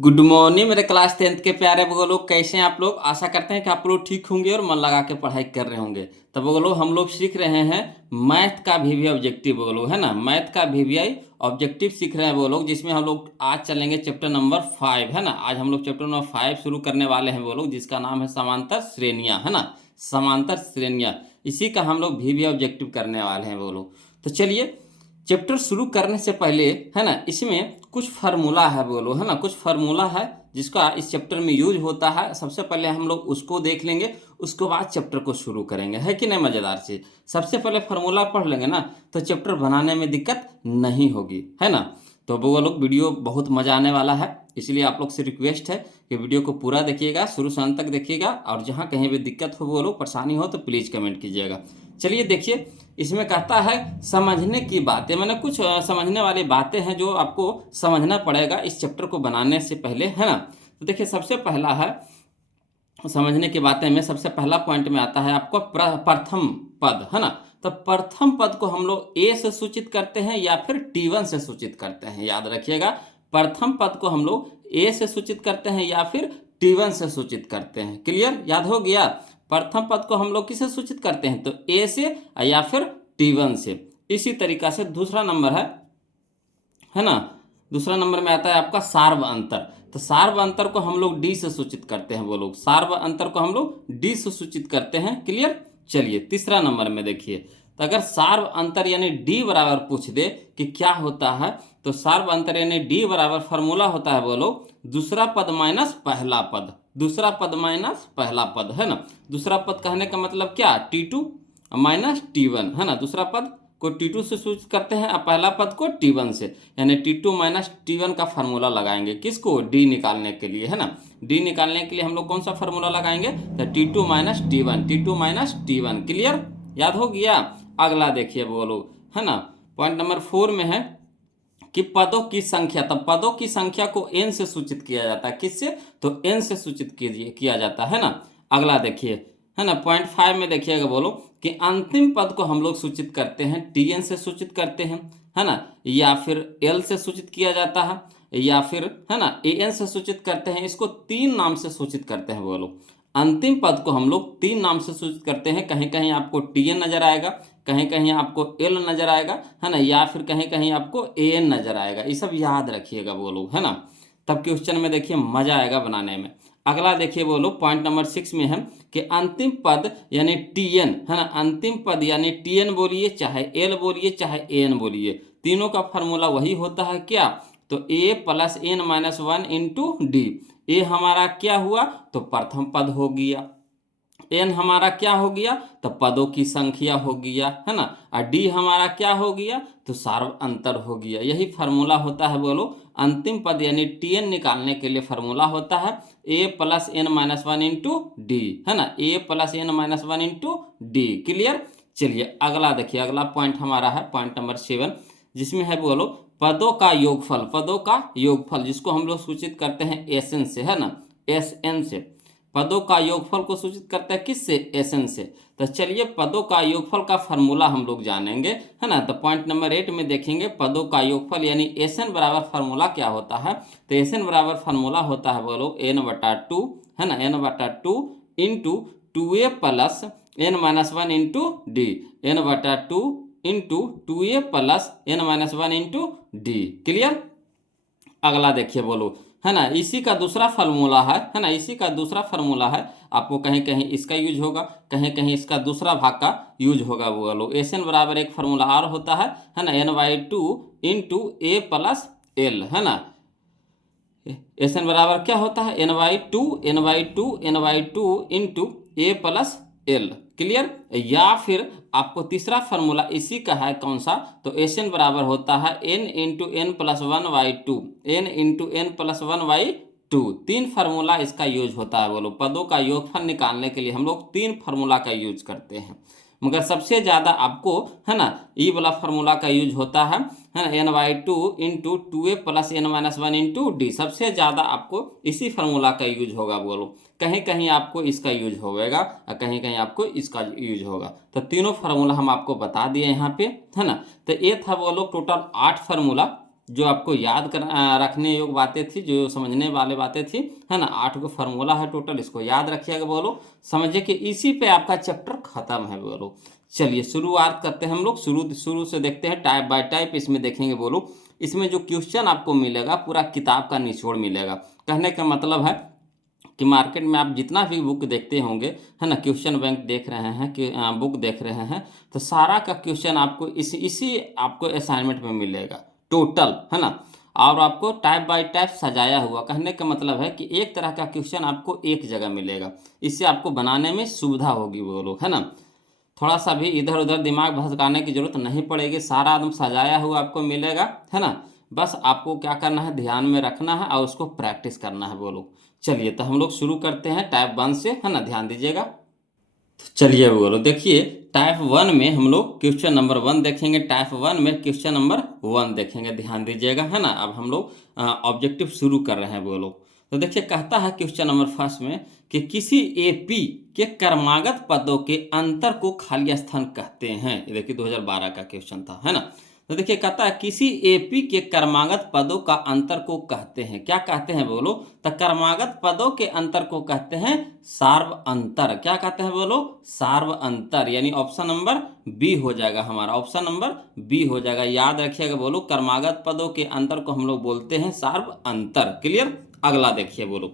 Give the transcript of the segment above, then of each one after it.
Good morning मेरे class 10th के प्यारे वो लोग, कैसे हैं आप लोग। आशा करते हैं कि आप लोग ठीक होंगे और मन लगा के पढ़ाई कर रहे होंगे। तब वो लोग हम लोग सीख रहे हैं मैथ का वीवीआई ऑब्जेक्टिव, वो लोग है ना, मैथ का वीवीआई ऑब्जेक्टिव सीख रहे हैं वो लोग, जिसमें हम लोग आज चलेंगे चैप्टर नंबर 5 है ना। आज हम लोग चैप्टर नंबर 5 शुरू करने वाले हैं वो लोग, जिसका नाम है समांतर श्रेणियाँ है ना, समांतर श्रेणियाँ। इसी का हम लोग वीवीआई ऑब्जेक्टिव करने वाले हैं वो लोग। तो चलिए चैप्टर शुरू करने से पहले है ना, इसमें कुछ फार्मूला है बोलो है ना, कुछ फार्मूला है जिसका इस चैप्टर में यूज होता है। सबसे पहले हम लोग उसको देख लेंगे, उसके बाद चैप्टर को शुरू करेंगे, है कि नहीं मज़ेदार चीज़। सबसे पहले फार्मूला पढ़ लेंगे ना, तो चैप्टर बनाने में दिक्कत नहीं होगी, है ना। तो वो लोग वीडियो बहुत मज़ा आने वाला है, इसलिए आप लोग से रिक्वेस्ट है कि वीडियो को पूरा देखिएगा, शुरू से अंत तक देखिएगा। और जहाँ कहीं भी दिक्कत हो, वो लोग परेशानी हो, तो प्लीज़ कमेंट कीजिएगा। चलिए देखिए, इसमें कहता है समझने की बातें, मैंने कुछ समझने वाली बातें हैं जो आपको समझना पड़ेगा इस चैप्टर को बनाने से पहले, है ना। तो देखिए सबसे पहला है समझने की बातें में, सबसे पहला पॉइंट में आता है आपको प्रथम पद, है ना। तो प्रथम पद को हम लोग ए से सूचित करते हैं या फिर T1 से सूचित करते हैं, याद रखिएगा। प्रथम पद को हम लोग ए से सूचित करते हैं या फिर T1 से सूचित करते हैं। क्लियर, याद हो गया। प्रथम पद को हम लोग किसे सूचित करते हैं, तो ए से या फिर T1 से। इसी तरीका से दूसरा नंबर है ना, दूसरा नंबर में आता है आपका सार्व अंतर। तो सार्व अंतर को हम लोग डी से सूचित करते हैं, वो लोग सार्व अंतर को हम लोग डी से सूचित करते हैं। क्लियर। चलिए तीसरा नंबर में देखिए, तो अगर सार्व अंतर यानी डी बराबर पूछ दे कि क्या होता है, तो सार्व अंतर यानी डी बराबर फॉर्मूला होता है वो लोग दूसरा पद माइनस पहला पद, दूसरा पद माइनस पहला पद, है ना। दूसरा पद कहने का मतलब क्या, T2 माइनस T1, है ना। दूसरा पद को T2 से सूचित करते हैं और पहला पद को T1 से, यानी T2 माइनस T1 का फार्मूला लगाएंगे, किसको, डी निकालने के लिए, है ना। डी निकालने के लिए हम लोग कौन सा फार्मूला लगाएंगे, तो T2 minus T1, T2 minus T1। Clear, याद हो गया। अगला देखिए वो लोग, है ना, पॉइंट नंबर 4 में है कि पदों की संख्या, तब पदों की संख्या को n से सूचित किया जाता है, किससे, तो n से सूचित किया जाता है ना। अगला देखिए, है ना, पॉइंट 5 में देखिएगा बोलो कि अंतिम पद को हम लोग सूचित करते हैं Tn से सूचित करते हैं, है ना, या फिर L से सूचित किया जाता है, या फिर है ना An से सूचित करते हैं। इसको 3 नाम से सूचित करते हैं वो लोग। अंतिम पद को हम लोग 3 नाम से सूचित करते हैं, कहीं कहीं आपको Tn नजर आएगा, कहीं कहीं आपको L नजर आएगा, है ना, या फिर कहीं कहीं आपको An नजर आएगा। ये सब याद रखिएगा वो लोग, है ना, तब क्वेश्चन में देखिए मजा आएगा बनाने में। अगला देखिए वो लोग पॉइंट नंबर 6 में है कि अंतिम पद यानी Tn, है ना, अंतिम पद यानी Tn बोलिए चाहे L बोलिए चाहे An बोलिए, तीनों का फार्मूला वही होता है क्या, तो a plus n minus 1 into D. A हमारा क्या हुआ, तो प्रथम पद हो गया, n हमारा क्या हो गया, तो पदों की संख्या हो गया, है ना, और d हमारा क्या हो गया, तो सार्व अंतर हो गया। यही फार्मूला होता है बोलो अंतिम पद यानी Tn निकालने के लिए फार्मूला होता है a plus n minus 1 into D, है ना, a plus n minus 1 into D. Clear. चलिए अगला देखिए, अगला पॉइंट हमारा है पॉइंट नंबर 7, जिसमें है बोलो पदों का योगफल, पदों का योगफल जिसको हम लोग सूचित करते हैं Sn से, है ना, Sn से। पदों का योगफल को सूचित करता है किससे, Sn से। तो चलिए पदों का योगफल का फार्मूला हम लोग जानेंगे, है ना। तो पॉइंट नंबर 8 में देखेंगे पदों का योगफल यानी Sn बराबर फार्मूला क्या होता है, तो Sn बराबर फार्मूला होता है बोलो n/2, है ना, n/2 into 2a plus n minus 1 into D, n/2 into 2a plus n minus 1 into D. Clear. अगला देखिए बोलो, है ना, इसी का दूसरा फार्मूला है ना, इसी का दूसरा फार्मूला है। आपको कहीं कहीं इसका यूज होगा, कहीं कहीं इसका दूसरा भाग का यूज होगा। वो लो Sn बराबर एक फार्मूला और होता है ना, n/2 इंटू ए प्लस एल, है ना। Sn बराबर क्या होता है, n/2 इंटू ए प्लस एल। क्लियर। या फिर आपको तीसरा फार्मूला इसी का है, कौन सा, तो Sn बराबर होता है n into n plus 1/2, n into n plus 1/2। 3 formula इसका यूज होता है। बोलो पदों का योगफल निकालने के लिए हम लोग 3 फार्मूला का यूज करते हैं, मगर सबसे ज़्यादा आपको, है ना, ई वाला फार्मूला का यूज होता है ना, n/2 into 2a plus n minus 1 into D. सबसे ज़्यादा आपको इसी फार्मूला का यूज होगा। बोलो कहीं कहीं आपको इसका यूज होगा और कहीं कहीं आपको इसका यूज होगा। तो तीनों फार्मूला हम आपको बता दिए यहाँ पे, है ना। तो ये था बोलो टोटल 8 फार्मूला जो आपको याद कर रखने योग्य बातें थी, जो समझने वाले बातें थी, है ना, 8 गो फार्मूला है टोटल, इसको याद रखिएगा बोलो। समझिए कि इसी पे आपका चैप्टर खत्म है बोलो। चलिए शुरुआत करते हैं हम लोग, शुरू से देखते हैं टाइप बाय टाइप। इसमें देखेंगे बोलो, इसमें जो क्वेश्चन आपको मिलेगा पूरा किताब का निचोड़ मिलेगा। कहने का मतलब है कि मार्केट में आप जितना भी बुक देखते होंगे, है ना, क्वेश्चन बैंक देख रहे हैं कि बुक देख रहे हैं, तो सारा का क्वेश्चन आपको इसी आपको असाइनमेंट में मिलेगा टोटल, है ना। और आपको टाइप बाय टाइप सजाया हुआ, कहने का मतलब है कि एक तरह का क्वेश्चन आपको एक जगह मिलेगा। इससे आपको बनाने में सुविधा होगी वो लोग, है ना। थोड़ा सा भी इधर उधर दिमाग भटकाने की जरूरत नहीं पड़ेगी, सारा एकदम सजाया हुआ आपको मिलेगा, है ना। बस आपको क्या करना है, ध्यान में रखना है और उसको प्रैक्टिस करना है बोलो। चलिए तो हम लोग शुरू करते हैं टाइप 1 से, है ना, ध्यान दीजिएगा। तो चलिए बोलो, देखिए टाइप 1 में हम लोग क्वेश्चन नंबर 1 देखेंगे। टाइप 1 में क्वेश्चन नंबर 1 देखेंगे, ध्यान दीजिएगा, है ना। अब हम लोग ऑब्जेक्टिव शुरू कर रहे हैं बोलो। तो देखिए कहता है क्वेश्चन नंबर फर्स्ट में कि किसी एपी के कर्मागत पदों के अंतर को खाली स्थान कहते हैं। ये देखिए 2012 का क्वेश्चन था, है ना। तो देखिए कहता है किसी एपी के कर्मागत पदों का अंतर को कहते हैं, क्या कहते हैं बोलो। तो कर्मागत पदों के अंतर को कहते हैं सार्व अंतर। क्या कहते हैं बोलो, सार्व अंतर, यानी ऑप्शन नंबर बी हो जाएगा हमारा, ऑप्शन नंबर बी हो जाएगा। याद रखिएगा बोलो, कर्मागत पदों के अंतर को हम लोग बोलते हैं सार्व अंतर। क्लियर। अगला देखिए बोलो,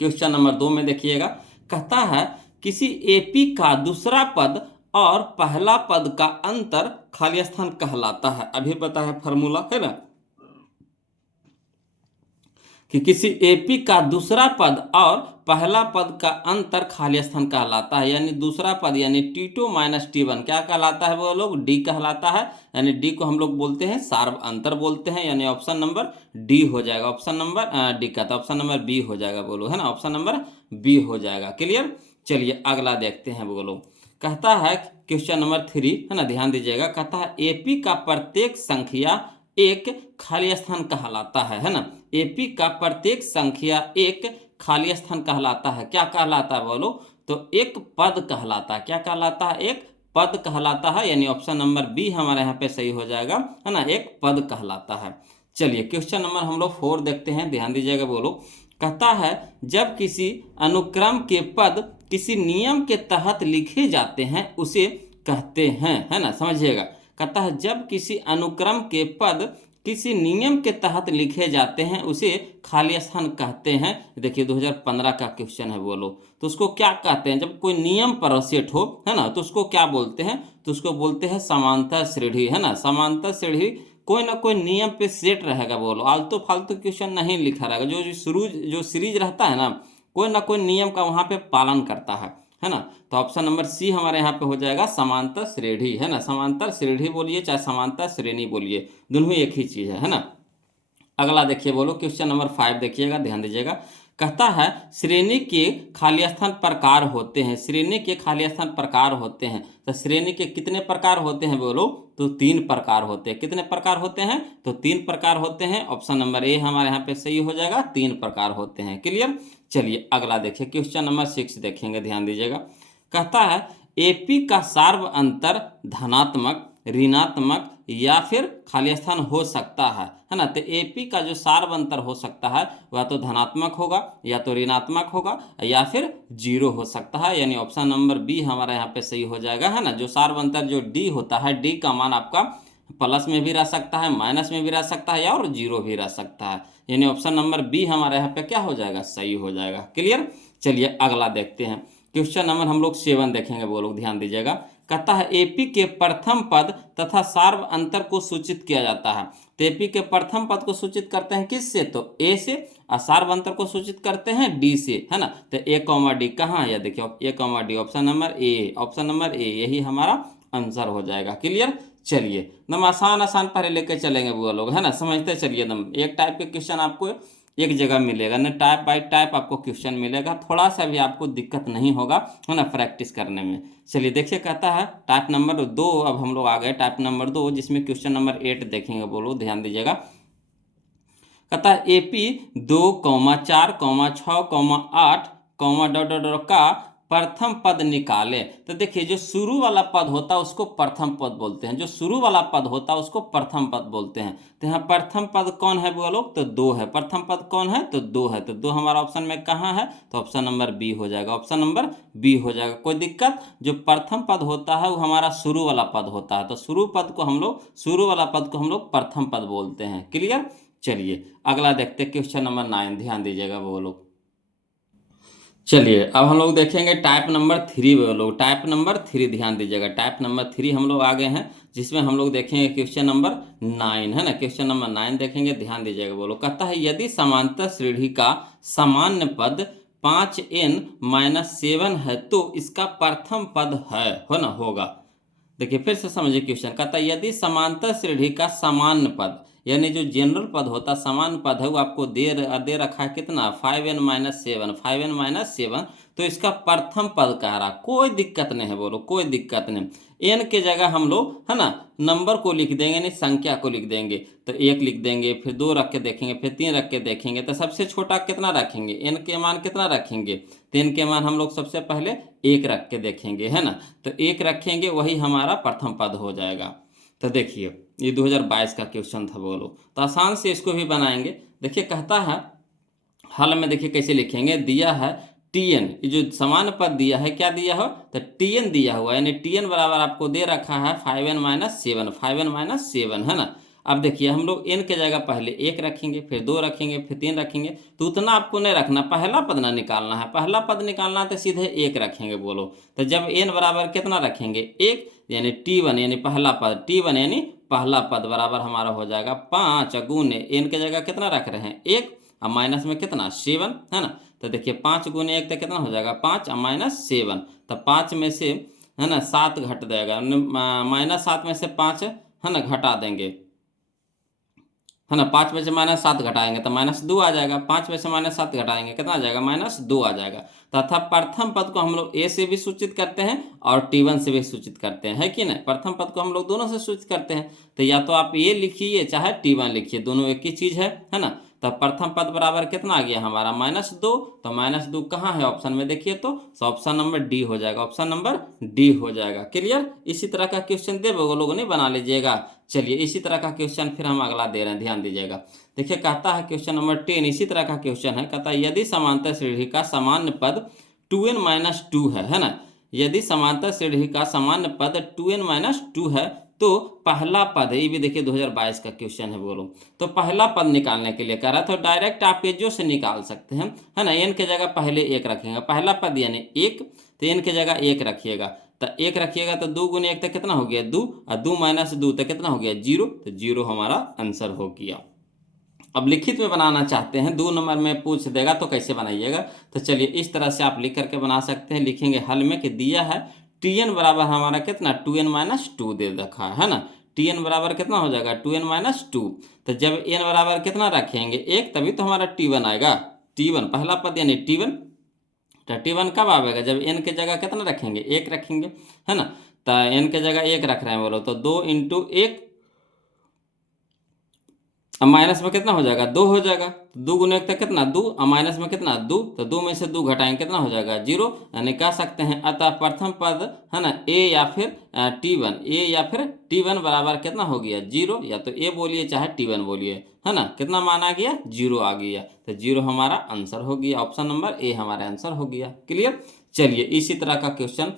क्वेश्चन नंबर 2 में देखिएगा, कहता है किसी एपी का दूसरा पद और पहला पद का अंतर खाली स्थान कहलाता है। अभी बताया फॉर्मूला, है ना, कि किसी एपी का दूसरा पद और पहला पद का अंतर खाली स्थान कहलाता है। यानी दूसरा पद यानी T2 माइनस T1 क्या कहलाता है वो लोग, डी कहलाता है। यानी डी को हम लोग बोलते हैं सार्व अंतर बोलते हैं, यानी ऑप्शन नंबर डी हो जाएगा। ऑप्शन नंबर डी का, तो ऑप्शन नंबर बी हो जाएगा बोलो, है ना, ऑप्शन नंबर बी हो जाएगा। क्लियर। चलिए अगला देखते हैं बोलो, कहता है क्वेश्चन नंबर 3, है ना, ध्यान दीजिएगा। कहता है एपी का प्रत्येक संख्या एक खाली स्थान कहलाता है ना। एपी का प्रत्येक संख्या एक खाली स्थान कहलाता है। क्या कहलाता है बोलो, तो एक पद कहलाता है। क्या कहलाता है, एक पद कहलाता है, यानी ऑप्शन नंबर बी हमारे यहाँ पे सही हो जाएगा, है ना, एक पद कहलाता है। चलिए क्वेश्चन नंबर हम लोग 4 देखते हैं, ध्यान दीजिएगा बोलो। कहता है जब किसी अनुक्रम के पद किसी नियम के तहत लिखे जाते हैं उसे कहते हैं, है ना, समझिएगा। कहता है जब किसी अनुक्रम के पद किसी नियम के तहत लिखे जाते हैं उसे खाली स्थान कहते हैं। देखिए 2015 का क्वेश्चन है बोलो, तो उसको क्या कहते हैं, जब कोई नियम पर सेट हो, है ना, तो उसको क्या बोलते हैं, तो उसको बोलते हैं समांतर श्रेणी, है ना। समांतर श्रेणी कोई ना कोई नियम पे सेट रहेगा बोलो, आलतू फालतू क्वेश्चन नहीं लिखा रहेगा। जो सीरीज रहता है ना, कोई ना कोई नियम का वहाँ पे पालन करता है ना। तो ऑप्शन नंबर सी हमारे यहाँ पे हो जाएगा समांतर श्रेणी, है ना। समांतर श्रेणी बोलिए चाहे समांतर श्रेणी बोलिए, दोनों एक ही चीज है ना। अगला देखिए बोलो, क्वेश्चन नंबर 5 देखिएगा, ध्यान दीजिएगा। कहता है श्रेणी के खाली स्थान प्रकार होते हैं। श्रेणी के खाली स्थान प्रकार होते हैं, तो श्रेणी के कितने प्रकार होते हैं बोलो, तो 3 प्रकार होते हैं। कितने प्रकार होते हैं, तो 3 प्रकार होते हैं। ऑप्शन नंबर ए हमारे यहाँ पे सही हो जाएगा, 3 प्रकार होते हैं। क्लियर। चलिए अगला देखिए, क्वेश्चन नंबर 6 देखेंगे, ध्यान दीजिएगा। कहता है एपी का सार्व अंतर धनात्मक, ऋणात्मक या फिर खाली स्थान हो सकता है ना। तो एपी का जो सार्व अंतर हो सकता है वह तो धनात्मक होगा या तो ऋणात्मक होगा या फिर 0 हो सकता है, यानी ऑप्शन नंबर बी हमारा यहाँ पे सही हो जाएगा, है ना। जो सार्व अंतर जो डी होता है, डी का मान आपका प्लस में भी रह सकता है, माइनस में भी रह सकता है, या और 0 भी रह सकता है, यानी ऑप्शन नंबर बी हमारे यहाँ पे क्या हो जाएगा, सही हो जाएगा। क्लियर। चलिए अगला देखते हैं, क्वेश्चन नंबर हम लोग 7 देखेंगे वो लोग, ध्यान दीजिएगा। कहता है एपी के प्रथम पद तथा सार्व अंतर को सूचित किया जाता है। तो एपी के प्रथम पद को सूचित करते हैं किससे, तो ए से, और सार्व अंतर को सूचित करते हैं डी से, है ना। तो ए कॉमा डी कहाँ है, देखिए A comma D, option number A, option number A यही हमारा आंसर हो जाएगा। क्लियर। चलिए एकदम आसान आसान पहले लेके चलेंगे वो लोग, है ना, समझते चलिए। एकदम एक टाइप के क्वेश्चन आपको एक जगह मिलेगा ना, टाइप बाय टाइप आपको क्वेश्चन मिलेगा, थोड़ा सा भी आपको दिक्कत नहीं होगा, है ना, प्रैक्टिस करने में। चलिए देखिए, कहता है टाइप नंबर 2, अब हम लोग आ गए टाइप नंबर 2, जिसमें क्वेश्चन नंबर 8 देखेंगे बोलो, ध्यान दीजिएगा। कहता है एपी 2, 4, 6, 8, डॉट डॉट डॉट का प्रथम पद निकाले। तो देखिए जो शुरू वाला पद होता है उसको प्रथम पद बोलते हैं, जो शुरू वाला पद होता है उसको प्रथम पद बोलते हैं। तो यहाँ प्रथम पद कौन है बोलो, तो 2 है। प्रथम पद कौन है, तो 2 है। तो 2 हमारा ऑप्शन में कहाँ है, तो ऑप्शन नंबर बी हो जाएगा, ऑप्शन नंबर बी हो जाएगा। कोई दिक्कत, जो प्रथम पद होता है वो हमारा शुरू वाला पद होता है, तो शुरू वाला पद को हम लोग प्रथम पद बोलते हैं। क्लियर। चलिए अगला देखते हैं, क्वेश्चन नंबर 9, ध्यान दीजिएगा वो लोग। चलिए अब हम लोग देखेंगे टाइप नंबर 3 वो लोग, टाइप नंबर 3 ध्यान दीजिएगा। टाइप नंबर 3 हम लोग आ गए हैं, जिसमें हम लोग देखेंगे क्वेश्चन नंबर 9 है ना। क्वेश्चन नंबर 9 देखेंगे, ध्यान दीजिएगा वो लोग। कहता है यदि समांतर श्रेणी का सामान्य पद 5n-7 है तो इसका प्रथम पद है, हो ना, होगा। देखिए फिर से समझिए क्वेश्चन। कहता है यदि समांतर श्रेणी का सामान्य पद, यानी जो जनरल पद होता है, सामान्य पद है, वो आपको दे रखा है कितना, 5n-7, तो इसका प्रथम पद कह रहा, कोई दिक्कत नहीं है बोलो, कोई दिक्कत नहीं। एन के जगह हम लोग है ना नंबर को लिख देंगे, नहीं संख्या को लिख देंगे। तो 1 लिख देंगे, फिर 2 रख के देखेंगे, फिर 3 रख के देखेंगे। तो सबसे छोटा कितना रखेंगे, एन के मान कितना रखेंगे, तो एन के मान हम लोग सबसे पहले 1 रख के देखेंगे, है ना। तो 1 रखेंगे, वही हमारा प्रथम पद हो जाएगा। तो देखिए ये 2022 का क्वेश्चन था बोलो, तो आसान से इसको भी बनाएंगे। देखिए कहता है हल में, देखिए कैसे लिखेंगे, दिया है टीएन, ये जो सामान्य पद दिया है, क्या दिया हो, तो टीएन दिया हुआ है, यानी टीएन बराबर आपको दे रखा है 5n-7, है ना। अब देखिए हम लोग एन के जगह पहले 1 रखेंगे, फिर 2 रखेंगे, फिर 3 रखेंगे। तो उतना आपको नहीं रखना, पहला पद ना निकालना है, पहला पद निकालना है तो सीधे 1 रखेंगे बोलो। तो जब एन बराबर कितना रखेंगे, 1, यानी T1 यानी पहला पद, T1 यानी पहला पद बराबर हमारा हो जाएगा 5 गुने एन के जगह कितना रख रहे हैं, 1, अब माइनस में कितना 7, है ना। तो देखिए 5 गुने 1 तो कितना हो जाएगा 5 -7, तो 5 में से है ना 7 घट जाएगा, -7 में से 5 है ना घटा देंगे, है ना। 5 में से -7 घटाएंगे तो -2 आ जाएगा। 5 में से -7 घटाएंगे कितना आ जाएगा, -2 आ जाएगा। तथा प्रथम पद को हम लोग ए से भी सूचित करते हैं और T1 से भी सूचित करते हैं, है कि नहीं। प्रथम पद को हम लोग दोनों से सूचित करते हैं, तो या तो आप ये लिखिए चाहे T1 लिखिए, दोनों एक ही चीज़ है ना। तब प्रथम पद बराबर कितना आ गया हमारा, -2। तो -2 कहाँ है ऑप्शन में, देखिए तो ऑप्शन नंबर डी हो जाएगा, ऑप्शन नंबर डी हो जाएगा। क्लियर। इसी तरह का क्वेश्चन दे वो लोग नहीं बना लीजिएगा। चलिए इसी तरह का क्वेश्चन फिर हम अगला दे रहे हैं, ध्यान दीजिएगा। देखिए कहता है क्वेश्चन नंबर 10, इसी तरह का क्वेश्चन है। कहता है यदि समांतर श्रेणी का सामान्य पद 2n-2 है ना। यदि समांतर श्रेणी का सामान्य पद 2n-2 है तो पहला पद है, ये भी देखिए 2022 का क्वेश्चन है बोलो। तो पहला पद निकालने के लिए कह रहा है, तो डायरेक्ट आप पेजों से निकाल सकते हैं, है ना। एन के जगह पहले 1 रखेंगे, पहला पद यानी 1, तो एन के जगह 1 रखिएगा। तो 1 रखिएगा तो 2 गुने 1 तो कितना हो गया 2, और 2 - 2 तो कितना हो गया 0, तो 0 हमारा आंसर हो गया। अब लिखित में बनाना चाहते हैं, 2 नंबर में पूछ देगा तो कैसे बनाइएगा। तो चलिए इस तरह से आप लिख करके बना सकते हैं। लिखेंगे हल में कि दिया है Tn बराबर हमारा कितना 2n-2 दे रखा है ना। Tn बराबर कितना हो जाएगा 2n-2। तो जब n बराबर कितना रखेंगे 1, तभी तो हमारा T1 आएगा। T1 पहला पद यानी T1। तो T1 कब आएगा, जब n के जगह कितना रखेंगे 1 रखेंगे, है ना। तो n के जगह 1 रख रहे हैं बोलो, तो 2 × 1, अब माइनस में कितना हो जाएगा 2 हो जाएगा। तो 2 गुने 1 तक कितना 2, और माइनस में कितना 2, तो 2 में से 2 घटाएंगे कितना हो जाएगा 0, यानी कह सकते हैं अतः प्रथम पद है ना ए या फिर T1 बराबर कितना हो गया 0, या तो ए बोलिए चाहे T1 बोलिए, है ना। कितना मान आ गया 0 आ गया, तो 0 हमारा आंसर हो गया, ऑप्शन नंबर ए हमारा आंसर हो गया। क्लियर। चलिए इसी तरह का क्वेश्चन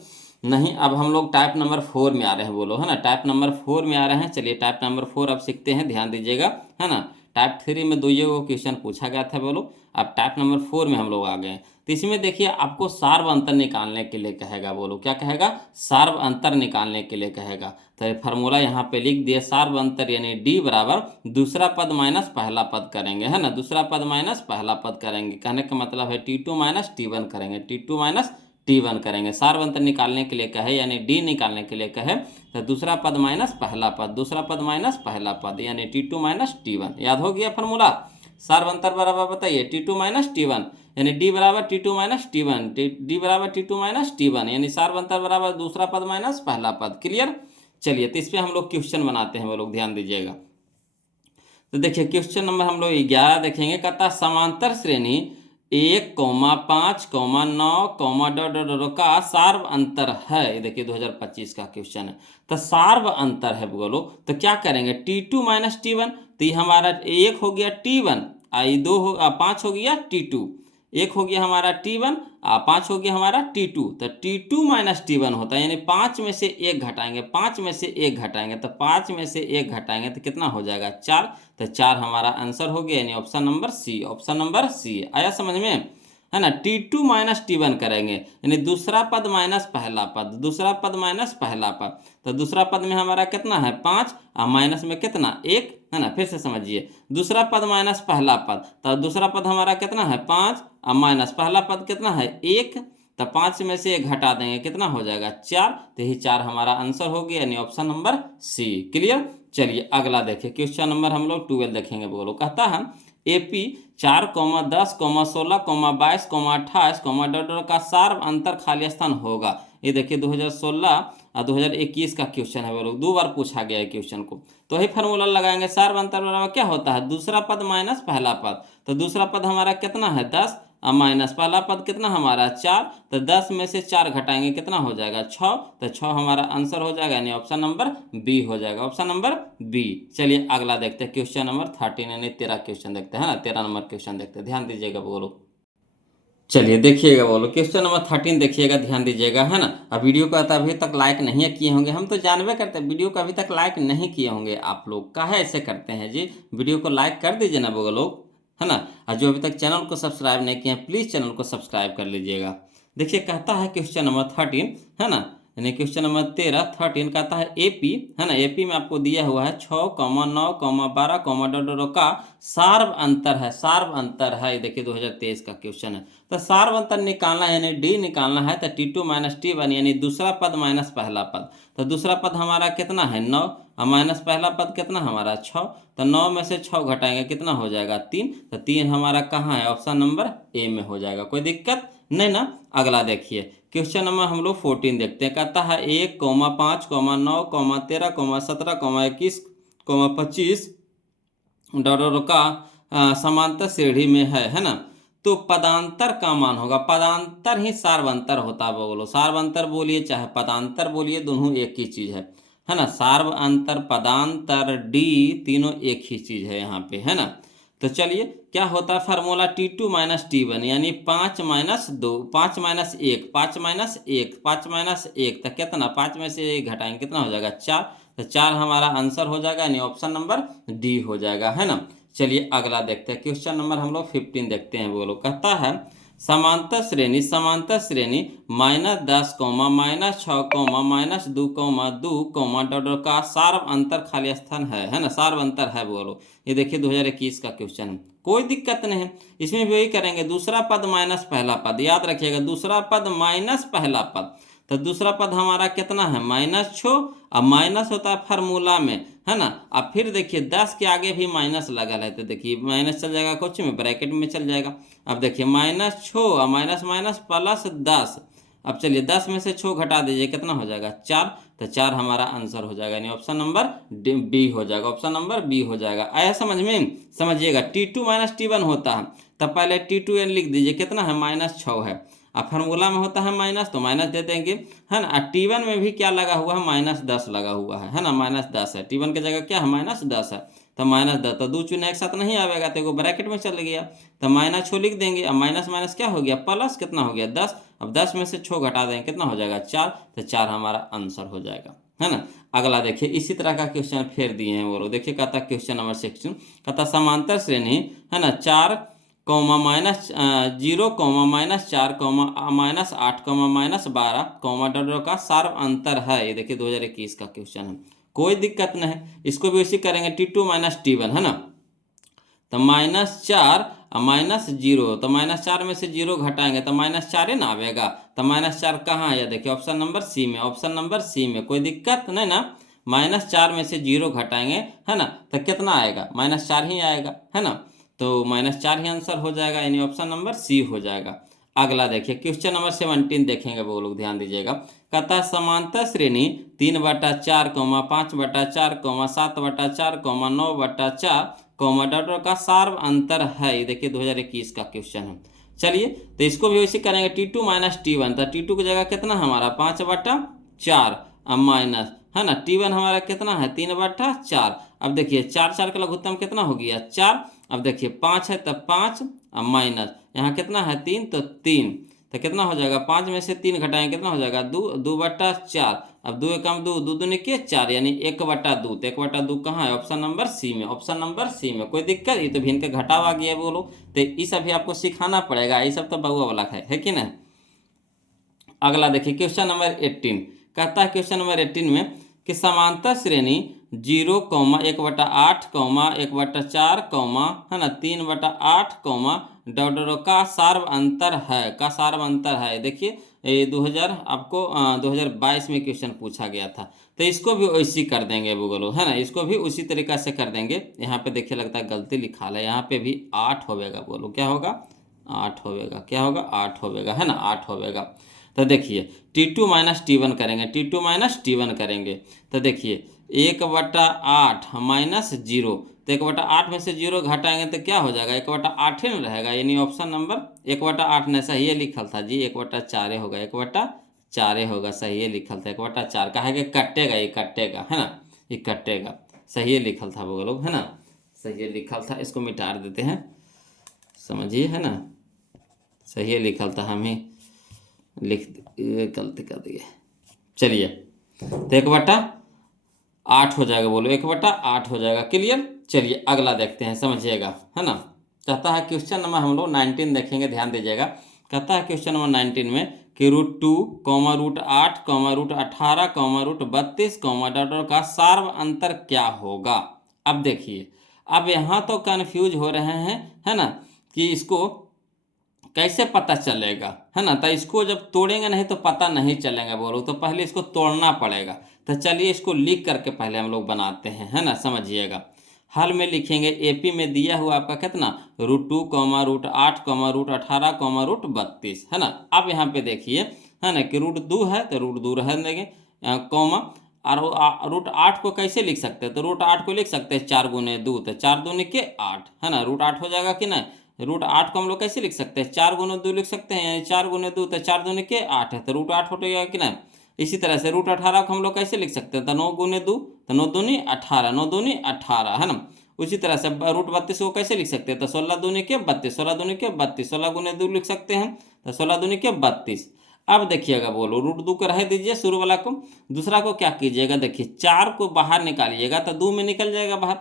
नहीं, अब हम लोग टाइप नंबर 4 में आ रहे हैं बोलो, है ना। टाइप नंबर 4 में आ रहे हैं। चलिए टाइप नंबर 4 अब सीखते हैं, ध्यान दीजिएगा, है ना। टाइप 3 में 2 क्वेश्चन पूछा गया था बोलो, अब टाइप नंबर 4 में हम लोग आ गए हैं। तो इसमें देखिए आपको सार्व अंतर निकालने के लिए कहेगा बोलो, क्या कहेगा, सार्व अंतर निकालने के लिए कहेगा। तो फार्मूला यहाँ पे लिख दिए, सार्व अंतर यानी डी बराबर दूसरा पद माइनस पहला पद करेंगे, है ना। दूसरा पद माइनस पहला पद करेंगे, कहने का मतलब है T2 - T1 करेंगे, T2 - T1 करेंगे। सार्व अंतर निकालने के लिए कहे यानी डी निकालने के लिए कहे, तो दूसरा पद माइनस पहला पद, दूसरा पद माइनस पहला पद यानी T2 - T1। याद हो गया फार्मूला। सार्व अंतर बराबर बताइए T2 - T1 यानी डी बराबर T2 - T1, डी बराबर T2 - T1 यानी सार्व अंतर बराबर दूसरा पद माइनस पहला पद। क्लियर। चलिए तो इस पर हम लोग क्वेश्चन बनाते हैं वो लोग, ध्यान दीजिएगा। तो देखिए क्वेश्चन नंबर हम लोग 11 देखेंगे। कहता समांतर श्रेणी 1,5,9, का सार्व अंतर है। ये देखिए 2025 का क्वेश्चन है। तो सार्व अंतर है बोलो, तो क्या करेंगे, T2 माइनस T1, तो ये हमारा 1 हो गया T1, आई 5 हो गया T2, 1 हो गया हमारा T1, 5 हो गया हमारा T2, तो T2 माइनस T1 होता है, यानी 5 में से 1 घटाएंगे, 5 में से 1 घटाएंगे, तो 5 में से 1 घटाएंगे तो कितना हो जाएगा 4, तो 4 हमारा आंसर हो गया, यानी option number C, option number C आया समझ में, है ना। T2 माइनस T1 करेंगे, यानी दूसरा पद माइनस पहला पद, दूसरा पद माइनस पहला पद, तो दूसरा पद में हमारा कितना है 5, और माइनस में कितना 1, है ना। फिर से समझिए, दूसरा पद माइनस पहला पद, तो दूसरा पद हमारा कितना है 5, और माइनस पहला पद कितना है 1, तो 5 में से 1 घटा देंगे, कितना हो जाएगा 4, तो यही 4 हमारा आंसर हो गया, यानी ऑप्शन नंबर सी। क्लियर। चलिए अगला देखिए, क्वेश्चन नंबर हम लोग 12 देखेंगे। बोलो, कहता है AP 4, 10, 16, 22, 28, का सार्व अंतर खाली स्थान होगा। ये देखिए 2016 और 2021 का क्वेश्चन है। बोलो, 2 बार पूछा गया है क्वेश्चन को, तो वही फार्मूला लगाएंगे। सार्व अंतर बराबर क्या होता है, दूसरा पद माइनस पहला पद, तो दूसरा पद हमारा कितना है 10, और माइनस पहला पद कितना हमारा 4, तो 10 में से 4 घटाएंगे, कितना हो जाएगा 6, तो 6 हमारा आंसर हो जाएगा, यानी ऑप्शन नंबर बी हो जाएगा, ऑप्शन नंबर बी। चलिए अगला देखते हैं, क्वेश्चन नंबर 13, यानी 13 क्वेश्चन देखते हैं ना, 13 नंबर क्वेश्चन देखते हैं, ध्यान दीजिएगा। बोलो, चलिए देखिएगा। बोलो, क्वेश्चन नंबर 13 देखिएगा, ध्यान दीजिएगा, है ना। अब वीडियो को अभी तक लाइक नहीं किए होंगे, हम तो जानबे करते हैं वीडियो को अभी तक लाइक नहीं किए होंगे आप लोग, काहे ऐसे करते हैं जी, वीडियो को लाइक कर दीजिए ना वो लोग, है ना। और जो अभी तक चैनल को सब्सक्राइब नहीं किए हैं, प्लीज़ चैनल को सब्सक्राइब कर लीजिएगा। देखिए कहता है क्वेश्चन नंबर 13, है ना, यानी क्वेश्चन नंबर 13 कहता है AP, है ना, AP में आपको दिया हुआ है 6, 9, 12, का सार्व अंतर है, सार्व अंतर है। ये देखिए 2023 का क्वेश्चन है। तो सार्व अंतर निकालना है, यानी D निकालना है, तो T2 माइनस T1, यानी दूसरा पद माइनस पहला पद, तो दूसरा पद हमारा कितना है 9, और माइनस पहला पद कितना हमारा 6, तो 9 में से 6 घटाएंगे, कितना हो जाएगा 3, तो 3 हमारा कहाँ है, ऑप्शन नंबर ए में हो जाएगा, कोई दिक्कत नहीं ना। अगला देखिए, क्वेश्चन नंबर हम लोग 14 देखते हैं। कहता है 1, 5, 9, 13, 17, 21, 25 का समांतर श्रेणी में है ना। तो पदांतर का मान होगा, पदांतर ही सार्वंतर होता है। बोलो, सार्वंतर बोलिए चाहे पदांतर बोलिए, दोनों एक ही चीज है ना। सार्व अंतर, पदांतर, डी, तीनों एक ही चीज है यहाँ पे, है ना। तो चलिए क्या होता है फार्मूला, T2 माइनस T1, यानी 5 माइनस 2, 5 माइनस 1, 5 माइनस 1, 5 माइनस 1, तो कितना 5 में से 1 घटाएंगे, कितना हो जाएगा 4, तो 4 हमारा आंसर हो जाएगा, यानी ऑप्शन नंबर डी हो जाएगा, है ना। चलिए अगला देखते हैं, क्वेश्चन नंबर हम लोग 15 देखते हैं। बोलो, कहता है समांतर श्रेणी, समांतर श्रेणी -10, -6, -2, का सार्व अंतर खाली स्थान है ना, सार्व अंतर है। बोलो, ये देखिए 2021 का क्वेश्चन है, कोई दिक्कत नहीं है, इसमें भी वही करेंगे, दूसरा पद माइनस पहला पद, याद रखिएगा दूसरा पद माइनस पहला पद, तो दूसरा पद हमारा कितना है -6, अब माइनस होता है फार्मूला में, है ना। अब फिर देखिए 10 के आगे भी माइनस लगा है, तो देखिए माइनस चल जाएगा, कुछ में ब्रैकेट में चल जाएगा। अब देखिए -6 माइनस माइनस प्लस 10, अब चलिए 10 में से 6 घटा दीजिए, कितना हो जाएगा 4, तो 4 हमारा आंसर हो जाएगा, यानी ऑप्शन नंबर बी हो जाएगा, ऑप्शन नंबर बी हो जाएगा। आया समझ में, समझिएगा। T2 माइनस T1 होता है, तब पहले T2 लिख दीजिए, कितना है -6 है, अब फार्मूला में होता है माइनस, तो माइनस दे देंगे, है ना। T1 में भी क्या लगा हुआ है, -10 लगा हुआ है ना, -10 है, T1 की जगह क्या है -10 है, तो -10, तो 2 चुने एक साथ नहीं आवेगा, तो एगो ब्रैकेट में चल गया, तो -6 लिख देंगे, अब माइनस माइनस क्या हो गया प्लस, कितना हो गया 10, अब 10 में से 6 घटा देंगे, कितना हो जाएगा 4, तो 4 हमारा आंसर हो जाएगा, है ना। अगला देखिए, इसी तरह का क्वेश्चन फिर दिए हैं वो लोग, देखिए कहता क्वेश्चन नंबर 16, कहता समांतर श्रेणी, है ना, 4, -0, -4, -8, -12, का सार्व अंतर है। ये देखिए 2021 का क्वेश्चन है, कोई दिक्कत नहीं, इसको भी उसी करेंगे, T2 माइनस T1, है ना। तो -4 और -0, तो -4 में से 0 घटाएंगे, तो -4 ना आवेगा, तो -4 कहाँ है, देखिए ऑप्शन नंबर सी में, ऑप्शन नंबर सी में, कोई दिक्कत नहीं ना। -4 में से 0 घटाएंगे, है ना, तो कितना आएगा, -4 ही आएगा, है ना। तो -4 ही आंसर हो जाएगा, यानी ऑप्शन नंबर सी हो जाएगा। अगला देखिए, क्वेश्चन नंबर 17 देखेंगे, वो लोग ध्यान दीजिएगा। कहता है समांतर श्रेणी 3/4, 5/4, 7/4, 9/4, कॉमा डॉट का सार्व अंतर है। ये देखिए 2021 का क्वेश्चन है। चलिए तो इसको भी वैसे करेंगे T2 माइनस T1, तो T2 की जगह कितना हमारा 5/4 अब माइनस, है ना, T1 हमारा कितना है 3/4। अब देखिए 4 का लघुत्तम कितना हो गया 4। अब देखिए 5 है तब 5 अब माइनस, यहाँ कितना है 3 तो 3, तो कितना हो जाएगा 5 में से 3 घटाएंगे कितना हो जाएगा 2/4। अब 2 एकम 2, 2 दूनी के 4 यानी 1/2। तो 1/2 कहाँ है, ऑप्शन नंबर सी में, ऑप्शन नंबर सी में। कोई दिक्कत, ये तो भिन्न के घटाव आ गया बोलो, तो ये सब भी आपको सिखाना पड़ेगा, ये सब तो बउआ वाला है कि नहीं। अगला देखिए क्वेश्चन नंबर 18 कहता है, क्वेश्चन नंबर 18 में कि समांतर श्रेणी 0, 1/8, 1/4, है ना 3/8, डॉट का सार्व अंतर है, का सार्व अंतर है। देखिए ये 2000 आपको 2022 में क्वेश्चन पूछा गया था, तो इसको भी वैसी कर देंगे बोलो, है ना, इसको भी उसी तरीका से कर देंगे। यहाँ पे देखिए लगता है गलती लिखा है, यहाँ पे भी 8 होगा बोलो, क्या होगा 8 होगा, क्या होगा 8 होगा, है ना 8 होगा। तो देखिए T2 माइनस T1 करेंगे, T2 माइनस T1 करेंगे, तो देखिए 1/8 माइनस 0, तो 1/8 में से 0 घटाएंगे तो क्या हो जाएगा 1/8 ही रहेगा, यानी ऑप्शन नंबर 1/8 ने सही है लिखल था जी, 1/4 होगा, 1/4 होगा, सही है लिखल था 1/4। कहा कि कटेगा, ये कटेगा, है ना, ये कटेगा, सही है लिखल था वो लोग, है ना, सही है लिखल था। इसको मिटा देते हैं, समझिए, है ना, सही है लिखल था, हम ही गलती कर दिए। चलिए तो 1/8 हो जाएगा बोलो, 1/8 हो जाएगा, क्लियर। चलिए अगला देखते हैं, समझिएगा, है ना। कहता है क्वेश्चन नंबर हम लोग 19 देखेंगे, ध्यान दीजिएगा। कहता है क्वेश्चन नंबर 19 में कि √2, √8, √18, √32, डॉट का सार्व अंतर क्या होगा। अब देखिए, अब यहाँ तो कन्फ्यूज हो रहे हैं, है ना, कि इसको कैसे पता चलेगा, है ना, तो इसको जब तोड़ेंगे नहीं तो पता नहीं चलेगा बोलो, तो पहले इसको तोड़ना पड़ेगा। तो चलिए इसको लिख करके पहले हम लोग बनाते हैं, है ना, समझिएगा। हल में लिखेंगे, एपी में दिया हुआ आपका कितना √2, √8, √18, √32, है ना। अब यहाँ पे देखिए, है ना, कि √2 है तो √2 रहने देंगे, कॉमा, और √8 को कैसे लिख सकते हैं, तो √8 को लिख सकते हैं 4 गुने 2, तो 4 दूनी के 8, है ना, √8 हो जाएगा कि नहीं। √8 को हम लोग कैसे लिख सकते हैं 4 गुने 2 लिख सकते हैं, यानी 4 गुने 2 तो 4 दूनी के 8 है, तो √8 हो जाएगा कि नहीं। इसी तरह से √18 को हम लोग कैसे लिख सकते हैं, तो 9 गुने 2 तो 9 दूनी 18, 9 दूनी 18, है ना। उसी तरह से √32 को कैसे लिख सकते हैं, तो 16 दूनी के 32, 16 दूनी के 32, 16 गुने 2 लिख सकते हैं, तो 16 दूनी के 32। अब देखिएगा बोलो, √2 को रह दीजिए शुरू वाला को, दूसरा को क्या कीजिएगा, देखिए 4 को बाहर निकालिएगा तो 2 में निकल जाएगा बाहर,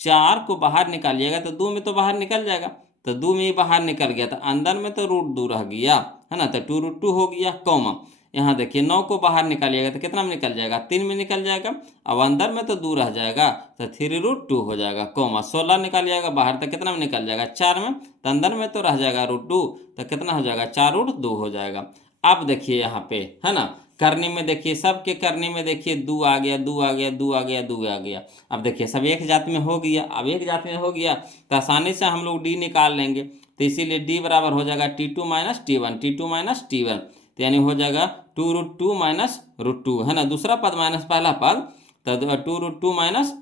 4 को बाहर निकालिएगा तो 2 में तो बाहर निकल जाएगा, तो 2 में ही बाहर निकल गया, तो अंदर में तो √2 रह गया, है ना, तो 2√2 हो गया, कॉमा। यहाँ देखिए 9 को बाहर निकालिएगा तो कितना में निकल जाएगा 3 में निकल जाएगा, अब अंदर में तो 2 रह जाएगा तो 3√2 हो जाएगा, कॉमा। 16 निकालिएगा बाहर तो कितना में निकल जाएगा 4 में, तो अंदर में तो रह जाएगा √2, तो कितना हो जाएगा 4√2 हो जाएगा। अब देखिए यहाँ पे, है ना, करनी में देखिए, सबके करनी में देखिए 2 आ गया, 2 आ गया, 2 आ गया, 2 आ गया। अब देखिए सब एक जात में हो गया, अब एक जात में हो गया तो आसानी से हम लोग डी निकाल लेंगे, तो इसीलिए डी बराबर हो जाएगा T2 minus T1, T2 minus T1, तो यानी हो जाएगा 2√2 माइनस √2, है ना, दूसरा पद माइनस पहला पद, तो 2√2 माइनस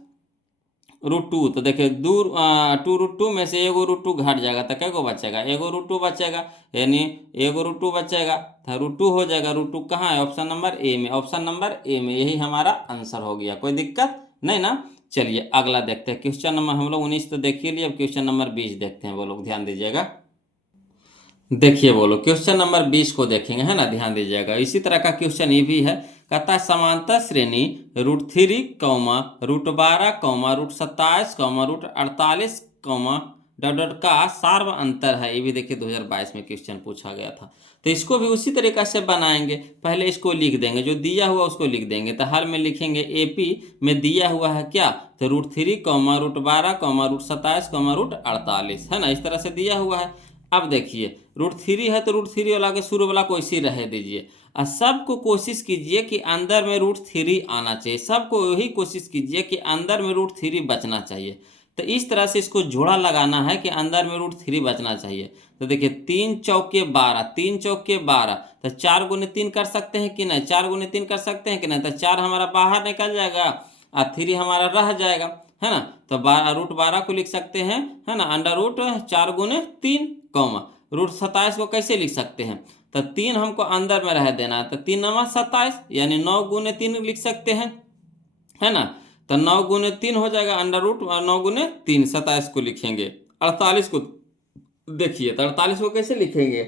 √2, तो देखिए 2√2 में से एगो √2 घट जाएगा तो क्या को बचेगा, एगो √2 बचेगा, यानी एगो √2 बचेगा, तो √2 हो जाएगा। √2 कहाँ है, ऑप्शन नंबर ए में, ऑप्शन नंबर ए में, यही हमारा आंसर हो गया, कोई दिक्कत नहीं ना। चलिए अगला देखते हैं, क्वेश्चन नंबर हम लोग 19 तो देखिए लिए, अब क्वेश्चन नंबर 20 देखते हैं, वो लोग ध्यान दीजिएगा। देखिए बोलो क्वेश्चन नंबर 20 को देखेंगे, है ना, ध्यान दीजिएगा। इसी तरह का क्वेश्चन ये भी है, कहता है समांतर श्रेणी √3, √12, √27, √48, डॉट का सार्व अंतर है। ये भी देखिए 2022 में क्वेश्चन पूछा गया था, तो इसको भी उसी तरीका से बनाएंगे। पहले इसको लिख देंगे, जो दिया हुआ उसको लिख देंगे, तो हल में लिखेंगे एपी में दिया हुआ है क्या, तो √3, √12, √27, √48, है ना, इस तरह से दिया हुआ है। अब देखिए √3 है तो √3 वाला के शुरू वाला को इसी रह दीजिए, और सबको कोशिश कीजिए कि अंदर में √3 आना चाहिए, सबको यही कोशिश कीजिए कि अंदर में √3 बचना चाहिए। तो इस तरह से इसको जोड़ा लगाना है कि अंदर में √3 बचना चाहिए। तो देखिए 3 चौके 12, 3 चौके 12, तो 4 गुने 3 कर सकते हैं कि नहीं, 4 गुने 3 कर सकते हैं कि नहीं, तो 4 हमारा बाहर निकल जाएगा और 3 हमारा रह जाएगा, है ना। तो रूट 12 को लिख सकते हैं, है ना, अंडर रूट 4 गुने 3, कॉमा रूट 27 को कैसे लिख सकते हैं, तो 3 हमको अंदर में रह देना है, तो 3 नवा 27 यानी 9 गुने 3 लिख सकते हैं, है ना। तो 9 गुने 3 हो जाएगा अंडर रूट 9 गुने 3, 27 को लिखेंगे। 48 को देखिए, तो 48 को कैसे लिखेंगे,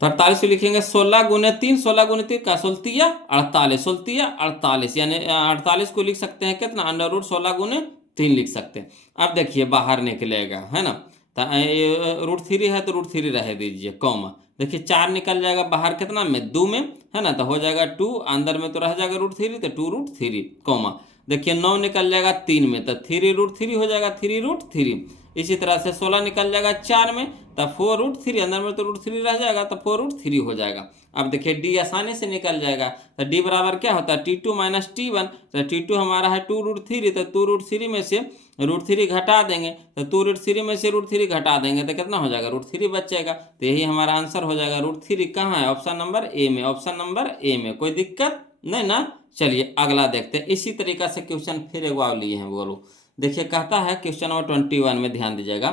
तो 48 को लिखेंगे 16 गुने 3, 16 गुने 3 का 16 48, 16 48 यानी 48 को लिख सकते हैं कितना, अंडर रूट 16 गुने 3 लिख सकते हैं। अब देखिए बाहर निकलेगा, है ना, तो रूट 3 है तो रूट 3 रह दीजिए, कॉमा देखिए 4 निकल जाएगा बाहर कितना में, 2 में, है ना, तो हो जाएगा 2, अंदर में तो रह जाएगा रूट 3, तो 2 रूट 3, कॉमा देखिए 9 निकल जाएगा 3 में, तो 3 रूट 3 हो जाएगा, 3 रूट 3। इसी तरह से 16 निकल जाएगा 4 में, तब 4 रूट 3, अंदर में तो रूट 3 रह जाएगा, तो 4 रूट 3 हो जाएगा। अब देखिए डी आसानी से निकल जाएगा, तो डी बराबर क्या होता है, T2 माइनस T1, तो T2 हमारा है 2 रूट 3, तो 2 रूट 3 में से रूट 3 घटा देंगे, तो 2 रूट 3 में से रूट 3 घटा देंगे तो कितना हो जाएगा, रूट 3 बचेगा। तो यही हमारा आंसर हो जाएगा, रूट 3 कहाँ है, ऑप्शन नंबर ए में, ऑप्शन नंबर ए में, कोई दिक्कत नहीं ना। चलिए अगला देखते हैं, इसी तरीका से क्वेश्चन फिर एक बार लिए हैं बोलो। देखिए कहता है क्वेश्चन नंबर 21 में ध्यान दीजिएगा,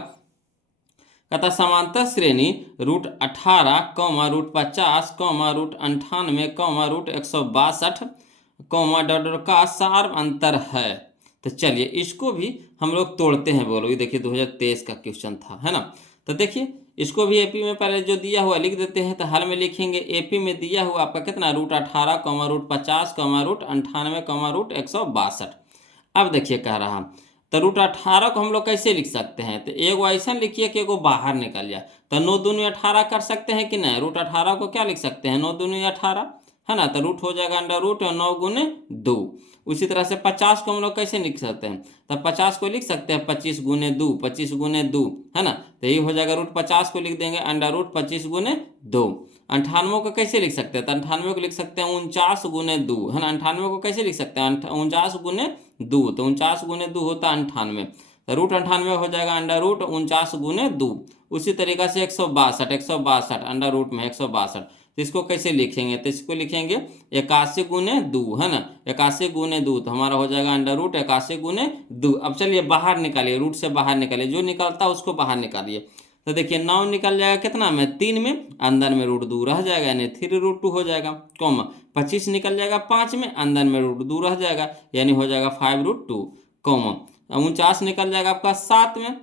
कहता समांतर श्रेणी root 18 comma root 50 comma root 98 comma root 162 comma dot का सार अंतर है। तो चलिए इसको भी हम लोग तोड़ते हैं बोलो। ये देखिए 2023 का क्वेश्चन था, है ना। तो देखिए इसको भी एपी में पहले जो दिया हुआ लिख देते हैं, तो हल में लिखेंगे एपी में दिया हुआ आपका कितना, root 18 comma root 50 comma root 98 comma root 162। अब देखिए कह रहा, तो रूट 18 को हम लोग कैसे लिख सकते हैं, तो एगो ऐसा लिखिए कि एगो बाहर निकल जाए, तो 9 दूनी 18 कर सकते हैं कि नहीं, रूट 18 को क्या लिख सकते हैं, 9 दूनी 18, है ना, तो रूट हो जाएगा अंडर रूट 9 गुने 2। उसी तरह से 50 को हम लोग कैसे लिख सकते हैं, तो 50 को लिख सकते हैं 25 गुने 2, 25 गुने 2, है ना, तो यही हो जाएगा रूट 50 को लिख देंगे अंडर रूट 25 गुने 2। 98 को कैसे लिख सकते हैं, तो 98 को लिख सकते हैं 49 गुने 2, है ना, 98 को कैसे लिख सकते हैं, 49 गुने 2, तो 49 गुने 2 होता है 98, तो रूट 98 हो जाएगा अंडर रूट 49 गुने 2। उसी तरीका से 162, 162 अंडर रूट में 162, तो इसको कैसे लिखेंगे, तो इसको लिखेंगे 81 गुने 2, है ना, 81 गुने 2, तो हमारा हो जाएगा अंडर रूट 81 गुने 2। अब चलिए बाहर निकालिए, रूट से बाहर निकालिए, जो निकलता है उसको बाहर निकालिए। तो देखिए 9 निकल जाएगा कितना में, 3 में, अंदर में रूट 2 रह जाएगा यानी 3 रूट 2 हो जाएगा, कॉमा 25 निकल जाएगा 5 में, अंदर में रूट 2 रह जाएगा यानी हो जाएगा 5 रूट 2, कॉमा 49 निकल जाएगा आपका 7 में,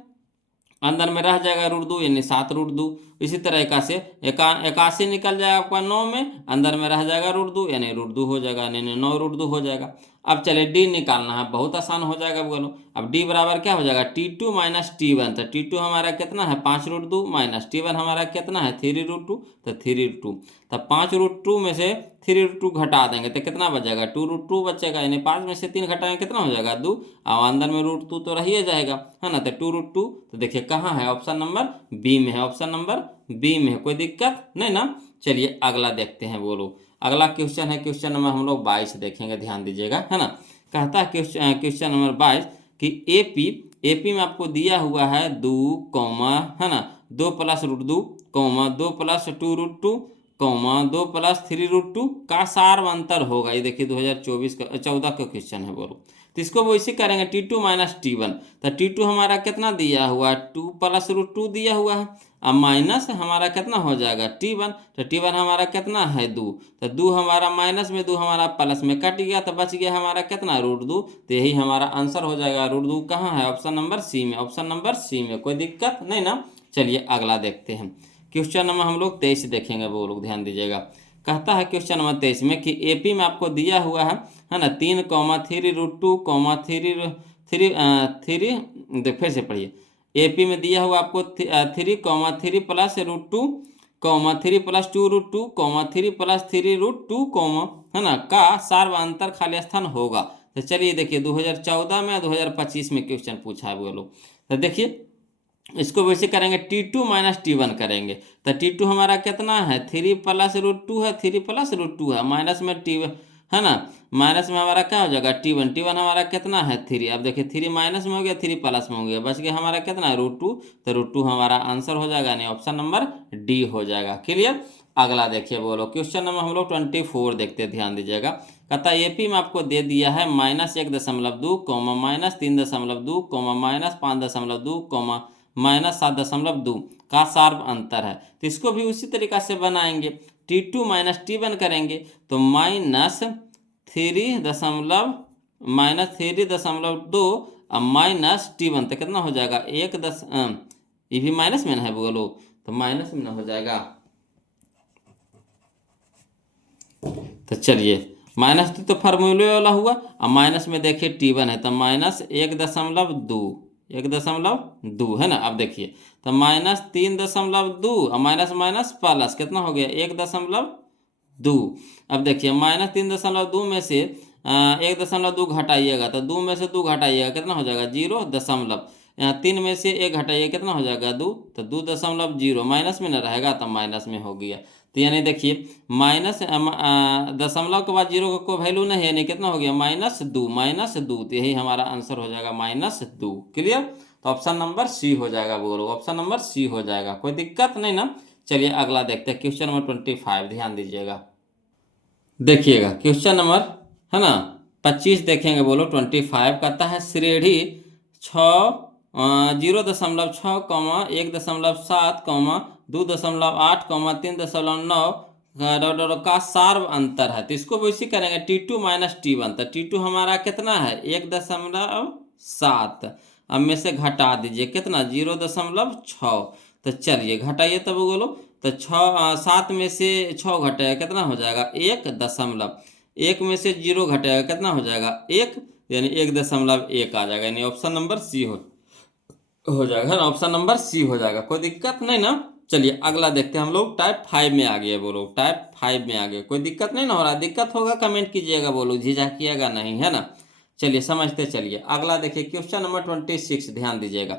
अंदर में रह जाएगा रूट 2 यानी 7 रूट 2। इसी तरह से 81 निकल जाएगा आपका 9 में, अंदर में रह जाएगा रूट 2 यानी रूट 2 हो जाएगा, यानी 9 रूट 2 हो जाएगा। अब चलिए डी निकालना है, बहुत आसान हो जाएगा बोलो। अब डी बराबर क्या हो जाएगा, T2 माइनस T1, तो T2 हमारा कितना है 5 रूट 2 माइनस T1 हमारा कितना है 3 रूट 2, तो 3 रूट 2, तब 5 रूट 2 में से 3 रूट 2 घटा देंगे तो कितना बचेगा, 2 रूट 2 बचेगा, यानी 5 में से 3 घटाएंगे कितना हो जाएगा 2, और अंदर में रूट 2 तो रहिए जाएगा, है ना, तो 2 रूट 2, तो देखिए कहाँ है, ऑप्शन नंबर बी में है, ऑप्शन नंबर बी में है, कोई दिक्कत नहीं ना। चलिए अगला देखते हैं बोलो। अगला क्वेश्चन है क्वेश्चन नंबर हम लोग 22 देखेंगे, ध्यान दीजिएगा, है ना। कहता है क्वेश्चन नंबर 22 कि एपी में आपको दिया हुआ है 2 कॉमा, है ना, 2 plus root 2 comma 2 plus 2 root 2 comma 2 plus 3 root 2 का सार्वंतर होगा। ये देखिए 2024 का 14 का क्वेश्चन है बोलो। तो इसको वो इसी करेंगे T2 माइनस T1, तो T2 हमारा कितना दिया हुआ है 2 प्लस रूट 2 दिया हुआ है, अब माइनस हमारा कितना हो जाएगा T1, तो T1 हमारा कितना है 2, तो 2 हमारा माइनस में 2 हमारा प्लस में कट गया, तो बच गया हमारा कितना रूट 2, तो यही हमारा आंसर हो जाएगा, रूट 2 कहाँ है, ऑप्शन नंबर सी में, ऑप्शन नंबर सी में, कोई दिक्कत नहीं ना। चलिए अगला देखते हैं, क्वेश्चन नंबर हम लोग 23 देखेंगे वो लोग, ध्यान दीजिएगा। कहता है क्वेश्चन नंबर 23 में कि एपी में आपको दिया हुआ है ना, 3 कॉमा 3 रूट 2 कॉमा 3 फिर से पढ़िए, एपी में दिया हुआ आपको 3 comma 3 plus root 2 comma 3 plus 2 root 2 comma 3 plus 3 root 2 comma, है ना, का सार्वंतर खाली स्थान होगा। तो चलिए देखिए 2014 में 2025 में क्वेश्चन पूछा है वो लोग। तो देखिए इसको वैसे करेंगे T2 माइनस T1 करेंगे, तो T2 हमारा कितना है 3 प्लस रूट 2 है, 3 प्लस रूट 2 है, माइनस में T, है ना, माइनस में हमारा क्या हो जाएगा T1, T1 हमारा कितना है 3, अब देखिए 3 माइनस में हो गया 3 प्लस में हो गया, बच गया हमारा कितना है रूट 2, तो रूट 2 हमारा आंसर हो जाएगा, यानी ऑप्शन नंबर डी हो जाएगा। क्लियर। अगला देखिए बोलो, क्वेश्चन नंबर हम लोग 24 देखते हैं, ध्यान दीजिएगा। कहता है एपी में आपको दे दिया है -1.2 कोमा -3.2 कोमा -5.2 कोमा -7.2 का सार्व अंतर है। तो इसको भी उसी तरीका से बनाएंगे, T2 माइनस T1 करेंगे तो -3.2 माइनस T1 तो कितना हो जाएगा ये भी माइनस में ना है बोलो, तो माइनस में ना हो जाएगा। तो चलिए माइनस तो फार्मूले वाला हुआ, अब माइनस में देखिए T1 है तो -1.2 है ना। अब देखिए तो -3.2 और माइनस माइनस प्लस कितना हो गया 1.2। अब देखिए -3.2 में से 1.2 घटाइएगा तो 2 में से 2 घटाइएगा कितना हो जाएगा 0 यहाँ 3 में से 1 घटाइए कितना हो जाएगा 2, तो 2.0 माइनस में न रहेगा तो माइनस में हो गया। तो यानी देखिए माइनस दशमलव के बाद 0 को वैल्यू नहीं है, यानी कितना हो गया -2। तो यही हमारा आंसर हो जाएगा -2। क्लियर, तो ऑप्शन नंबर सी हो जाएगा बोलो, ऑप्शन नंबर सी हो जाएगा, कोई दिक्कत नहीं ना। चलिए अगला देखते हैं, क्वेश्चन नंबर 25, ध्यान दीजिएगा। देखिएगा क्वेश्चन नंबर है ना 25 देखेंगे बोलो। 25 कहता है श्रेणी 0.6, 1.7, 2.8, 3.9 का सार्व अंतर है। तो इसको भी इसी करेंगे T2 माइनस T1। तो T2 हमारा कितना है 1.7, अब में से घटा दीजिए कितना 0.6। तो चलिए घटाइए तब बोलो, तो 7 में से 6 घटेगा कितना हो जाएगा 1 में से 0 घटेगा कितना हो जाएगा 1, यानी 1.1 आ जाएगा, यानी ऑप्शन नंबर सी हो जाएगा, है ना, ऑप्शन नंबर सी हो जाएगा, कोई दिक्कत नहीं ना। चलिए अगला देखते हैं हम लोग, टाइप 5 में आ गए बोलो, टाइप 5 में आ गए, कोई दिक्कत नहीं ना हो रहा, दिक्कत होगा कमेंट कीजिएगा बोलो, झिझकिएगा नहीं, है ना। चलिए समझते चलिए अगला देखिए, क्वेश्चन नंबर 26, ध्यान दीजिएगा।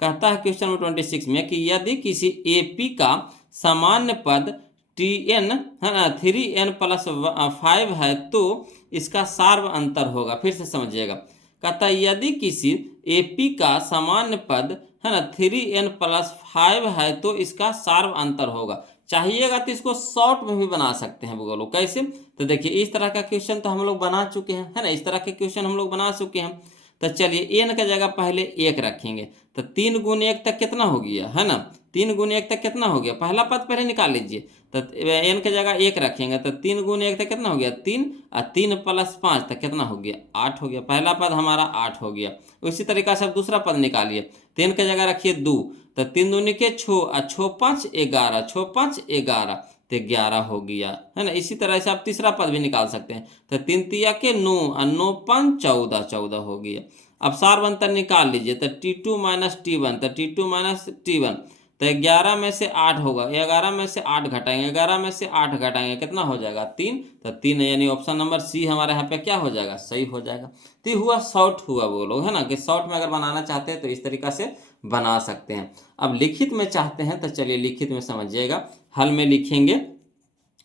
कहता है क्वेश्चन नंबर 26 में कि यदि किसी एपी का सामान्य पद Tn है ना 3n+5 है तो इसका सार्व अंतर होगा। फिर से समझिएगा, कहता है यदि किसी एपी का सामान्य पद है ना 3n+5 है तो इसका सार्व अंतर होगा। चाहिएगा तो इसको शॉर्ट में भी बना सकते हैं बोलो, कैसे, तो देखिए इस तरह का क्वेश्चन तो हम लोग बना चुके हैं, है ना, इस तरह के क्वेश्चन हम लोग बना चुके हैं। तो चलिए n का जगह पहले 1 रखेंगे, तो 3 × 1 तक कितना हो गया, है ना, 3 × 1 तक कितना हो गया, पहला पद पहले निकाल लीजिए। तो n के जगह 1 रखेंगे तो 3 × 1 तक कितना हो गया 3, और 3+5 तक कितना हो गया 8 हो गया, पहला पद हमारा 8 हो गया। उसी तरीका से अब दूसरा पद निकालिए, 3 के जगह रखिए 2, तो 3 दूनी के 6 और 6 5 11, 6 5 11 तो 11 हो गया, है ना। इसी तरह से आप तीसरा पद भी निकाल सकते हैं, तो 3 तिया के 9 और 9 5 14, 14 हो गया। अब सार्व अंतर निकाल लीजिए, तो T2 माइनस T1, तो T2 माइनस T1 तो 11 में से 8 होगा, 11 में से 8 घटाएंगे, 11 में से 8 घटाएंगे कितना हो जाएगा 3, तो 3, यानी ऑप्शन नंबर सी हमारे यहाँ पे क्या हो जाएगा सही हो जाएगा। तो ये हुआ शॉर्ट हुआ वो लोग, है ना, कि शॉर्ट में अगर बनाना चाहते हैं तो इस तरीका से बना सकते हैं। अब लिखित में चाहते हैं तो चलिए लिखित में समझिएगा, हल में लिखेंगे,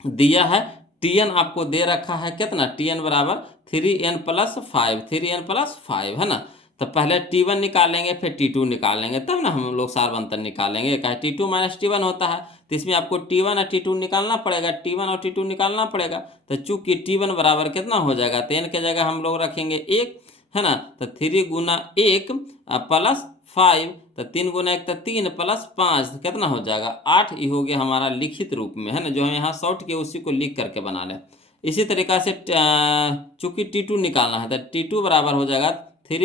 दिया है Tn आपको दे रखा है कितना Tn बराबर 3n+5 है ना। तो पहले T1 निकालेंगे फिर T2 निकालेंगे, तब ना हम लोग सार्व अंतर निकालेंगे। कहे T2 माइनस T1 होता है तो इसमें आपको T1 और T2 निकालना पड़ेगा, T1 और T2 निकालना पड़ेगा। तो चूंकि T1 बराबर कितना हो जाएगा, तो n के जगह हम लोग रखेंगे 1, है ना, तो 3 × 1 +5, तो 3 × 1 तो 3 +5 कितना हो जाएगा 8। ये हो गया हमारा लिखित रूप में, है ना, जो हम यहाँ शॉर्ट किए उसी को लिख करके बना लें। इसी तरीका से चूंकि T2 निकालना है तो T2 बराबर हो जाएगा 3 ×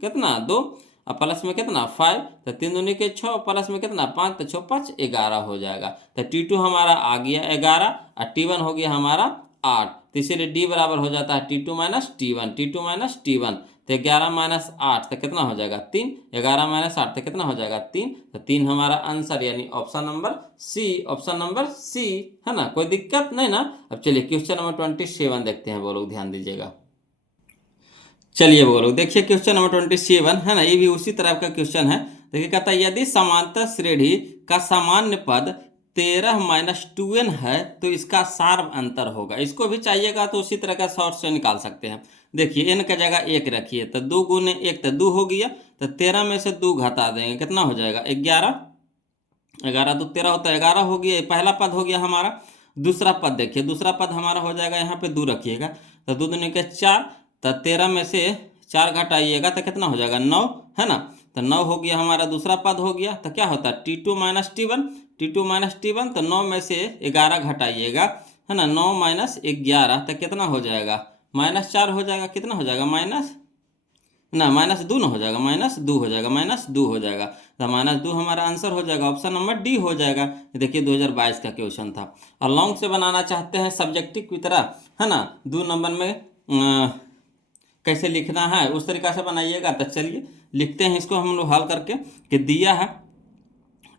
कितना 2 और प्लस में कितना 5, तो 3 दूनी के 6 प्लस में कितना 5, तो 6 5 11 हो जाएगा। तो T2 हमारा आ गया 11 और T1 हो गया हमारा 8, तो इसीलिए D बराबर हो जाता है T2 minus T1, T2 minus T1। तो 11 माइनस 8 तो कितना हो जाएगा 3, 11 माइनस 8 तो कितना हो जाएगा 3, तो 3 हमारा आंसर, यानी option number C, option number C, है ना, कोई दिक्कत नहीं ना। अब चलिए क्वेश्चन नंबर 27 देखते हैं बोलो, ध्यान दीजिएगा। चलिए बोलो देखिए क्वेश्चन नंबर 27 है ना, ये भी उसी तरह का क्वेश्चन है। देखिए कहता है यदि समांतर श्रेणी का सामान्य पद 13-2n है तो इसका सार्व अंतर होगा। इसको भी चाहिएगा तो उसी तरह का शॉर्ट से निकाल सकते हैं। देखिए n का जगह 1 रखिए, तो 2 × 1 तो 2 हो गया, तो 13 में से 2 घटा देंगे कितना हो जाएगा 11, 11 दो 13 होता है, 11 हो गया, ये पहला पद हो गया हमारा। दूसरा पद देखिए, दूसरा पद हमारा हो जाएगा, यहाँ पे 2 रखिएगा तो 2 दूनी के 4, तो 13 में से 4 घटाइएगा तो कितना हो जाएगा 9, है ना। तो 9 हो गया हमारा, दूसरा पद हो गया। तो क्या होता है T2 minus T1, T2 minus T1, तो 9 में से 11 घटाइएगा, है ना। 9 माइनस 11 तो कितना हो जाएगा, -4 हो जाएगा। कितना हो जाएगा माइनस ना, -2 ना हो जाएगा, -2 हो जाएगा, -2 हो जाएगा। तो -2 हमारा आंसर हो जाएगा, ऑप्शन नंबर डी हो जाएगा। देखिए 2022 का क्वेश्चन था। और लॉन्ग से बनाना चाहते हैं सब्जेक्टिव की तरह, है ना, 2 नंबर में कैसे लिखना है उस तरीका से बनाइएगा। तो चलिए लिखते हैं इसको हम लोग हल करके, कि दिया है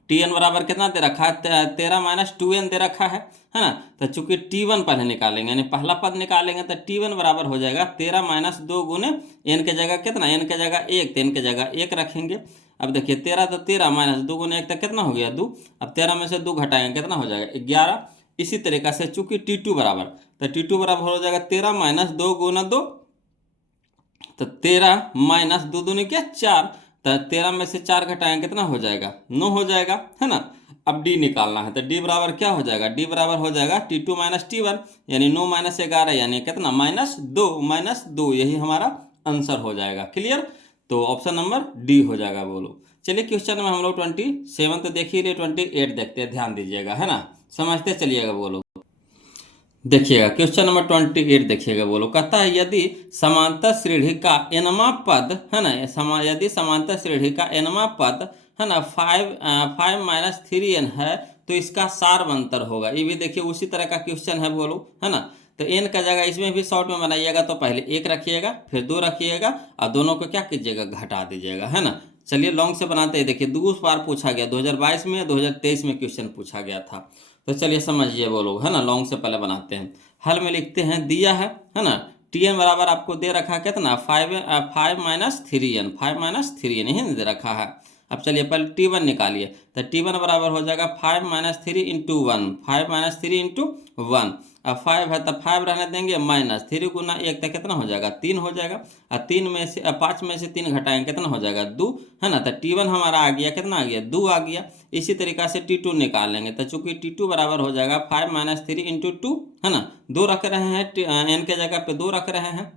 Tn बराबर कितना दे रखा है, 13 माइनस 2n दे रखा है ना। तो चूंकि T1 पहले निकालेंगे, यानी पहला पद निकालेंगे, तो T1 बराबर हो जाएगा 13 माइनस 2 गुने n के जगह कितना, n के जगह 1, तो n के जगह 1 रखेंगे। अब देखिए 13 तो 13 माइनस 2 गुने 1 तो कितना हो गया 2। अब 13 में से 2 घटाएंगे कितना हो जाएगा 11। इसी तरीका से चूंकि T2 बराबर, तो T2 बराबर हो जाएगा 13 माइनस 2 गुना 2, तो 13 माइनस 2 दूनी क्या 4, तो 13 में से 4 घटाएं कितना हो जाएगा 9 हो जाएगा, है ना। अब डी निकालना है, तो डी बराबर क्या हो जाएगा, डी बराबर हो जाएगा T2 माइनस T1, यानी 9 माइनस 11 यानी कितना -2, यही हमारा आंसर हो जाएगा। क्लियर, तो ऑप्शन नंबर डी हो जाएगा। बोलो चलिए क्वेश्चन में हम लोग 27 तो देख ही लिए, 28 देखते हैं, ध्यान दीजिएगा, है ना, समझते चलिएगा। बोलो देखिएगा क्वेश्चन नंबर 28 देखिएगा। बोलो कहता है यदि समांतर श्रेणी का nवां पद, है ना, यदि समांतर श्रेणी का nवां पद, है ना, 5 माइनस 3n है, तो इसका सारवंतर होगा। ये भी देखिए उसी तरह का क्वेश्चन है। बोलो, है ना। तो n का जगह इसमें भी शॉर्ट में बनाइएगा, तो पहले 1 रखिएगा, फिर 2 रखिएगा, और दोनों को क्या कीजिएगा घटा दीजिएगा, है ना। चलिए लॉन्ग से बनाते हैं। देखिए 2 बार पूछा गया, 2022 में, 2023 में क्वेश्चन पूछा गया था। तो चलिए समझिए वो लोग, है ना, लॉन्ग से पहले बनाते हैं। हल में लिखते हैं, दिया है ना, Tn बराबर आपको दे रखा है कितना 5 माइनस 3n, 5 माइनस 3n यही दे रखा है। अब चलिए पहले T1 निकालिए, तो T1 बराबर हो जाएगा 5 माइनस 3 इंटू 1, 5 माइनस 3 इंटू 1। अब 5 है तो 5 रहने देंगे, माइनस 3 गुना 1 तो कितना हो जाएगा 3 हो जाएगा। और 5 में से 3 घटाएंगे कितना हो जाएगा 2, है ना। तो T1 हमारा आ गया, कितना आ गया 2 आ गया। इसी तरीका से T2 निकालेंगे, तो चूंकि T2 बराबर हो जाएगा 5 माइनस 3 इंटू 2, है ना, 2 रख रहे हैं, n के जगह पे 2 रख रहे हैं।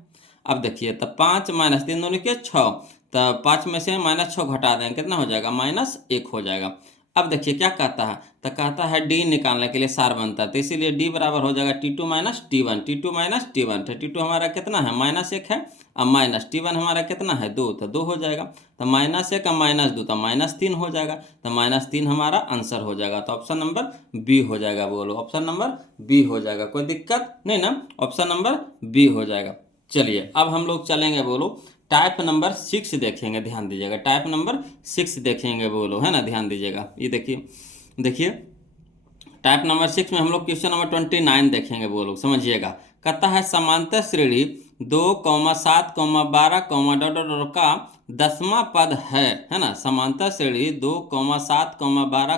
अब देखिए तो 5 माइनस 3 दूनी के 6, तो 5 में से -6 घटा देंगे कितना हो जाएगा -1 हो जाएगा। अब देखिए क्या कहता है, तो कहता है डी निकालने के लिए सार बनता है, तो इसीलिए डी बराबर हो जाएगा T2 minus T1, T2 minus T1। तो T2 हमारा कितना है -1 है, अब माइनस T1 हमारा कितना है 2, तो 2 हो जाएगा। तो -1 और -2 तो -3 हो जाएगा, तो -3 हमारा आंसर हो जाएगा। तो ऑप्शन नंबर बी हो जाएगा। बोलो ऑप्शन नंबर बी हो जाएगा, कोई दिक्कत नहीं ना, ऑप्शन नंबर बी हो जाएगा। चलिए अब हम लोग चलेंगे, बोलो टाइप नंबर 6 देखेंगे, ध्यान दीजिएगा, टाइप नंबर 6 देखेंगे। बोलो, है ना, ध्यान दीजिएगा। ये देखिए टाइप नंबर 6 में हम लोग क्वेश्चन नंबर 29 देखेंगे। बोलो समझिएगा, कहता है समांतर श्रेणी 2, 7, 12, का 10वां पद है ना। समांतर श्रेणी 2, 7, 12,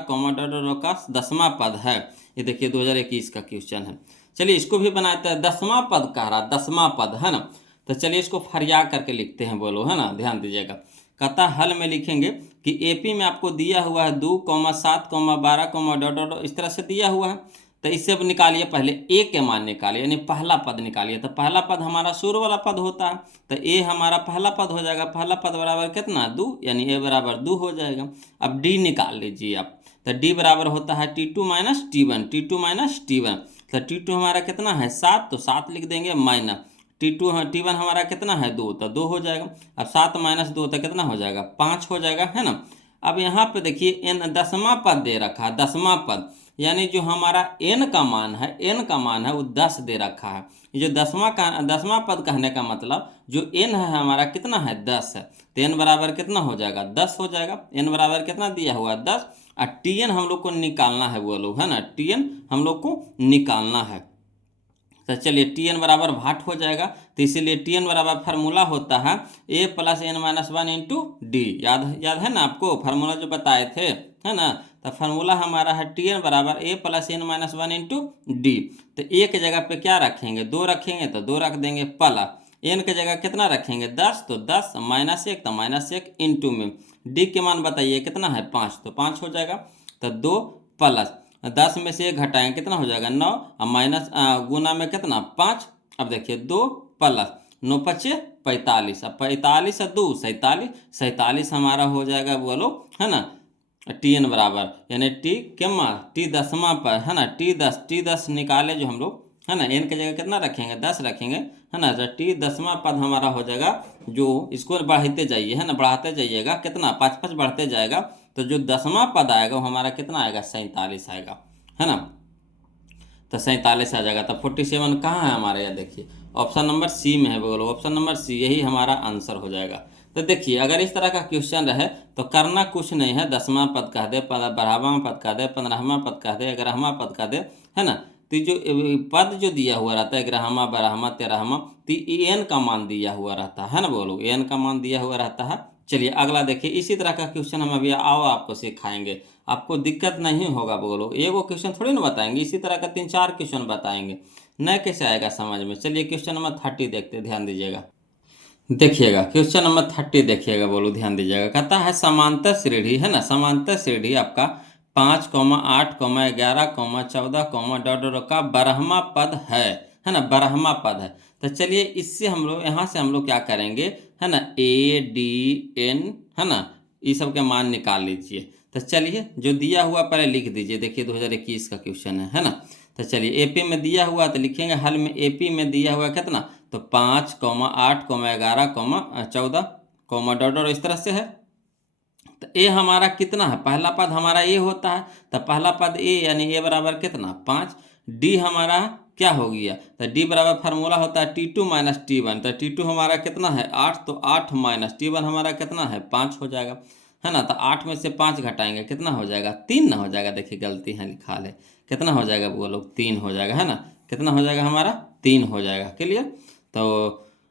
का 10वां पद है। ये देखिए 2021 का क्वेश्चन है। चलिए इसको भी बनाते हैं, 10वां पद कह रहा, 10वां पद, है ना। तो चलिए इसको फरिया करके लिखते हैं। बोलो, है ना, ध्यान दीजिएगा। कहता हल में लिखेंगे कि एपी में आपको दिया हुआ है 2, 7, 12, इस तरह से दिया हुआ है। तो इससे अब निकालिए, पहले ए के मान निकालिए, यानी पहला पद निकालिए। तो पहला पद हमारा शुरू वाला पद होता है, तो ए हमारा पहला पद हो जाएगा। पहला पद बराबर कितना 2, यानी ए बराबर 2 हो जाएगा। अब डी निकाल लीजिए आप, तो डी बराबर होता है T2 minus T1, T2 minus T1। तो T2 हमारा कितना है 7, तो 7 लिख देंगे, माइनस T1 हमारा कितना है 2, तो 2 हो जाएगा। अब 7 माइनस 2 तो कितना हो जाएगा 5 हो जाएगा, है ना। अब यहाँ पे देखिए n 10वां पद दे रखा है, 10वां पद, यानी जो हमारा n का मान है वो 10 दे रखा है। ये जो 10वां पद कहने का मतलब जो n है हमारा कितना है 10 है। तो n बराबर कितना हो जाएगा 10 हो जाएगा। n बराबर कितना दिया हुआ 10, और Tn हम लोग को निकालना है, वो लोग, है ना, Tn हम लोग को निकालना है। तो चलिए Tn बराबर भाट हो जाएगा। तो इसीलिए Tn बराबर फार्मूला होता है a plus n minus 1 into D. याद है ना आपको फार्मूला जो बताए थे, है ना। तो फार्मूला हमारा है Tn बराबर a plus n minus 1 into D. तो a के जगह पे क्या रखेंगे 2 रखेंगे, तो 2 रख देंगे, प्लस n के जगह कितना रखेंगे 10, तो 10 -1 तो -1 इंटू में डी के मान बताइए कितना है 5, तो 5 हो जाएगा। तो 2 प्लस 10 में से 1 घटाएंगे कितना हो जाएगा 9 और माइनस गुना में कितना 5। अब देखिए 2 प्लस 9 पचे 45, अब 45 और 2 47, 47 हमारा हो जाएगा बोलो है ना Tn बराबर, यानी टी क्या टी दसवां पर है ना टी 10 निकाले जो हम लोग है ना, n की जगह कितना रखेंगे 10 रखेंगे है ना, तो टी दसवां पद हमारा हो जाएगा, जो इसको बढ़ाते जाइए है ना, बढ़ाते जाइएगा कितना 5 5 बढ़ते जाएगा, तो जो 10वां पद आएगा वो हमारा कितना आएगा 47 आएगा है ना, तो 47 आ जाएगा। तो 47 कहाँ है हमारे यहाँ, देखिए ऑप्शन नंबर सी में है, बोलो ऑप्शन नंबर सी, यही हमारा आंसर हो जाएगा। तो देखिए अगर इस तरह का क्वेश्चन रहे तो करना कुछ नहीं है, 10वां पद कह दे, 12वां पद कह दे, 15वां पद कह दे, 11वां पद कह दे है ना, तो जो पद जो दिया हुआ रहता है 11वां 12वां 13वां, तो एन का मान दिया हुआ रहता है ना, बोलो एन का मान दिया हुआ रहता है। चलिए अगला देखिए, इसी तरह का क्वेश्चन हम अभी आओ आपको सिखाएंगे, आपको दिक्कत नहीं होगा, बोलो एगो क्वेश्चन थोड़ी ना बताएंगे, इसी तरह का 3 4 क्वेश्चन बताएंगे, न कैसे आएगा समझ में। चलिए क्वेश्चन नंबर 30 देखते, ध्यान दीजिएगा, देखिएगा क्वेश्चन नंबर 30 देखिएगा, बोलो ध्यान दीजिएगा, कहता है समांतर श्रेणी है ना, समांतर श्रेणी आपका 5, 8, 11, 14, डॉट डॉट का 12वां पद है ना, 12वां पद है। तो चलिए इससे हम लोग यहाँ से हम लोग क्या करेंगे है ना, ए डी एन है ना, ये सब के मान निकाल लीजिए। तो चलिए जो दिया हुआ पहले लिख दीजिए, देखिए 2021 का क्वेश्चन है ना। तो चलिए एपी में दिया हुआ तो लिखेंगे हल में, एपी में दिया हुआ कितना, तो 5, 8, 11, 14, डॉट डॉट इस तरह से है। तो ए हमारा कितना है, पहला पद हमारा ए होता है, तो पहला पद ए यानी ए बराबर कितना 5। डी हमारा क्या हो गया, तो डी बराबर फार्मूला होता है T2 माइनस T1, तो T2 हमारा कितना है 8, तो 8 माइनस T1 हमारा कितना है 5 हो जाएगा है ना। तो 8 में से 5 घटाएंगे कितना हो जाएगा 3 ना हो जाएगा, देखिए गलती है लिखा है, कितना हो जाएगा वो लोग 3 हो जाएगा है ना, कितना हो जाएगा हमारा 3 हो जाएगा, क्लियर। तो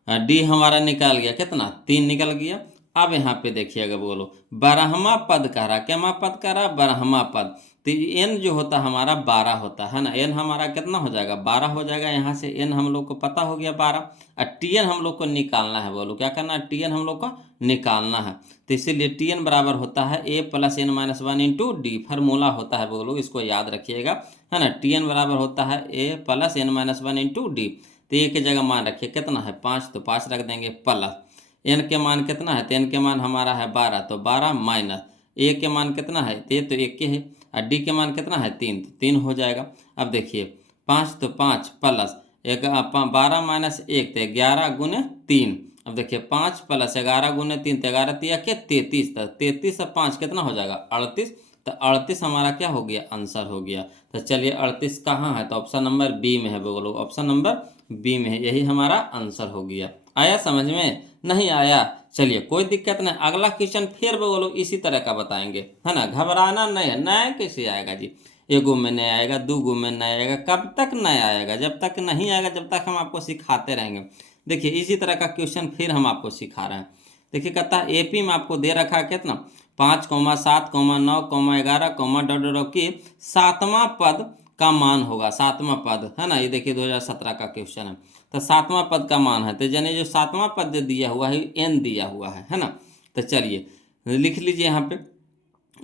डी हमारा निकाल गया कितना 3 निकल गया। अब यहाँ पे देखिएगा, बोलो 12वां पद कह रहा, क्या पद कह रहा 12वां पद, तो एन जो होता हमारा 12 होता है ना, एन हमारा कितना हो जाएगा 12 हो जाएगा, यहाँ से एन हम लोग को पता हो गया 12, और टी एन हम लोग को निकालना है, बोलो क्या करना है टी एन हम लोग को निकालना है। तो इसीलिए टी एन बराबर होता है A plus N minus 1 into D, formula होता है बोलो, इसको याद रखिएगा है ना, टी एन बराबर होता है A plus N minus 1 into D. तो ए की जगह मान रखिए कितना है 5, तो 5 रख देंगे, प्लस एन के मान कितना है, तो एन के मान हमारा है 12, तो 12 माइनस ए के मान कितना है, तो 1 के है, और डी के मान कितना है 3, तो 3 हो जाएगा। अब देखिए 5 तो 5 प्लस 12 माइनस 1 तो 11 गुने 3, अब देखिए 5 प्लस 11 गुने 3 तो 11 3 के 33, तो 33 से 5 कितना हो जाएगा 38, तो 38 हमारा क्या हो गया आंसर हो गया। तो चलिए 38 कहाँ है, तो ऑप्शन नंबर बी में है, बोलो ऑप्शन नंबर बी में है, यही हमारा आंसर हो गया। आया समझ में, नहीं आया चलिए कोई दिक्कत नहीं, अगला क्वेश्चन फिर बोलो इसी तरह का बताएंगे है ना, घबराना नहीं है, नया कैसे आएगा जी, एगो में नहीं आएगा, 2 में नहीं आएगा, कब तक नहीं आएगा, जब तक नहीं आएगा जब तक हम आपको सिखाते रहेंगे। देखिए इसी तरह का क्वेश्चन फिर हम आपको सिखा रहे हैं। देखिए कहता है एपी में आपको दे रखा है कितना 5, 7, 9, 11, डॉट डॉट की 7वां पद का मान होगा, 7वां पद है ना, ये देखिए 2017 का क्वेश्चन है। तो 7वां पद का मान है, तो यानी जो 7वां पद दिया हुआ है एन दिया हुआ है ना। तो चलिए लिख लीजिए यहाँ पे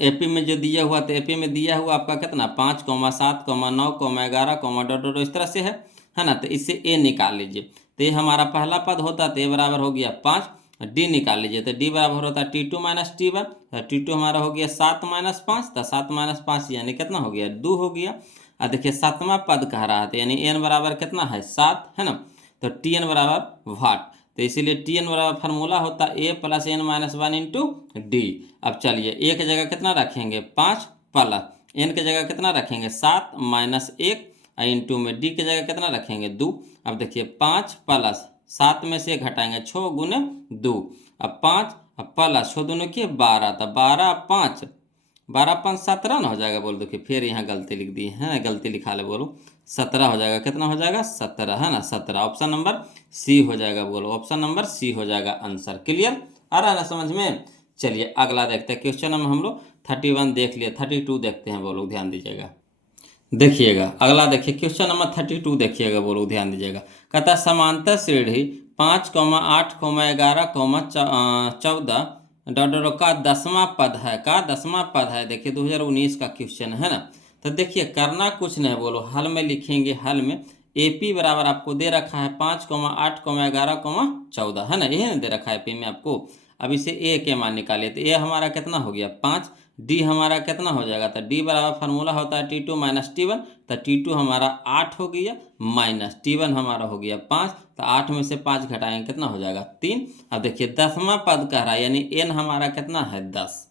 एपी में जो दिया हुआ, तो एपी में दिया हुआ आपका कितना 5, 7, 9, 11, डॉट डॉट इस तरह से है ना। तो इससे ए निकाल लीजिए, तो ये हमारा पहला पद होता है, तो ए बराबर हो गया 5, डी निकाल लीजिए, तो डी बराबर होता है T2 माइनस T1, तो T2 हमारा हो गया 7 माइनस 5, तो 7 माइनस 5 यानी कितना हो गया 2 हो गया। और देखिए 7वां पद कह रहा है, यानी एन बराबर कितना है 7 है ना, तो टी एन बराबर वाट, तो इसीलिए टी एन बराबर फार्मूला होता है A plus N minus 1 into D. अब चलिए ए की जगह कितना रखेंगे 5 प्लस एन की जगह कितना रखेंगे 7 माइनस 1 इंटू में डी की जगह कितना रखेंगे 2। अब देखिए 5 प्लस 7 में से घटाएंगे 6 गुने 2, अब 5 प्लस 6 दूनी की 12, तो 12 5 12 5 17 ना हो जाएगा, बोल देखिए फिर यहाँ गलती लिख दी है ना, गलती लिखा ले, बोलो 17 हो जाएगा, कितना हो जाएगा 17 है ना, 17 ऑप्शन नंबर सी हो जाएगा, बोलो ऑप्शन नंबर सी हो जाएगा आंसर। क्लियर आ रहा है ना समझ में। चलिए अगला देखते हैं क्वेश्चन नंबर हम लोग 31 देख लिया, 32 देखते हैं, बोलो ध्यान दीजिएगा, देखिएगा अगला देखिए क्वेश्चन नंबर 32 देखिएगा, बोलो ध्यान दीजिएगा, कहता समांतर श्रेणी 5, 8, 11, 14 डॉट डॉट का 10वां पद है, का 10वां पद है। देखिए 2019 का क्वेश्चन है ना। तो देखिए करना कुछ नहीं, बोलो हल में लिखेंगे। हल में AP बराबर आपको दे रखा है 5, 8, 11, 14 है ना, यही ना दे रखा है AP में आपको। अब इसे A के मान निकालिए, तो A हमारा कितना हो गया 5, D हमारा कितना हो जाएगा, तो D बराबर फार्मूला होता है T2 माइनस T1, तो T2 हमारा 8 हो गया माइनस T1 हमारा हो गया 5, तो 8 में से 5 घटाएंगे कितना हो जाएगा 3। अब देखिए 10वां पद कह रहा है, यानी n हमारा कितना है 10,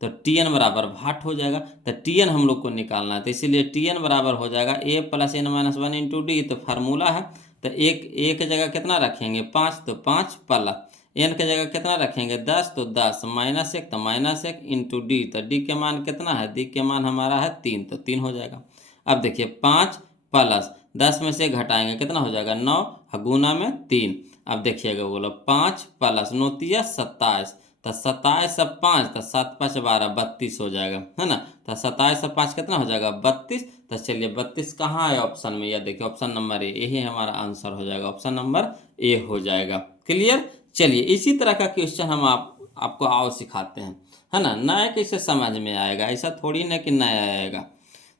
तो Tn बराबर भाट हो जाएगा। तो Tn हम लोग को निकालना है, तो इसीलिए Tn बराबर हो जाएगा A plus n minus 1 into D, तो फार्मूला है। तो एक जगह कितना रखेंगे 5, तो 5 प्लस n की जगह कितना रखेंगे 10, तो 10 माइनस 1, तो माइनस 1 इंटू डी, तो डी के मान कितना है, डी के मान हमारा है 3, तो 3 हो जाएगा। अब देखिए 5 प्लस 10 में से घटाएंगे कितना हो जाएगा 9, गुना में 3। अब देखिएगा बोलो 5 प्लस 9 तिया 27, तो 27 सब 5, तो 7 5 12 32 हो जाएगा है ना। तो 27 सब 5 कितना हो जाएगा 32। तो चलिए 32 कहाँ है ऑप्शन में, यह देखिए ऑप्शन नंबर ए, यही हमारा आंसर हो जाएगा, ऑप्शन नंबर ए हो जाएगा। क्लियर। चलिए इसी तरह का क्वेश्चन हम आपको आओ सिखाते हैं, है ना। नया कैसे समझ में आएगा, ऐसा थोड़ी ना कि नया आएगा।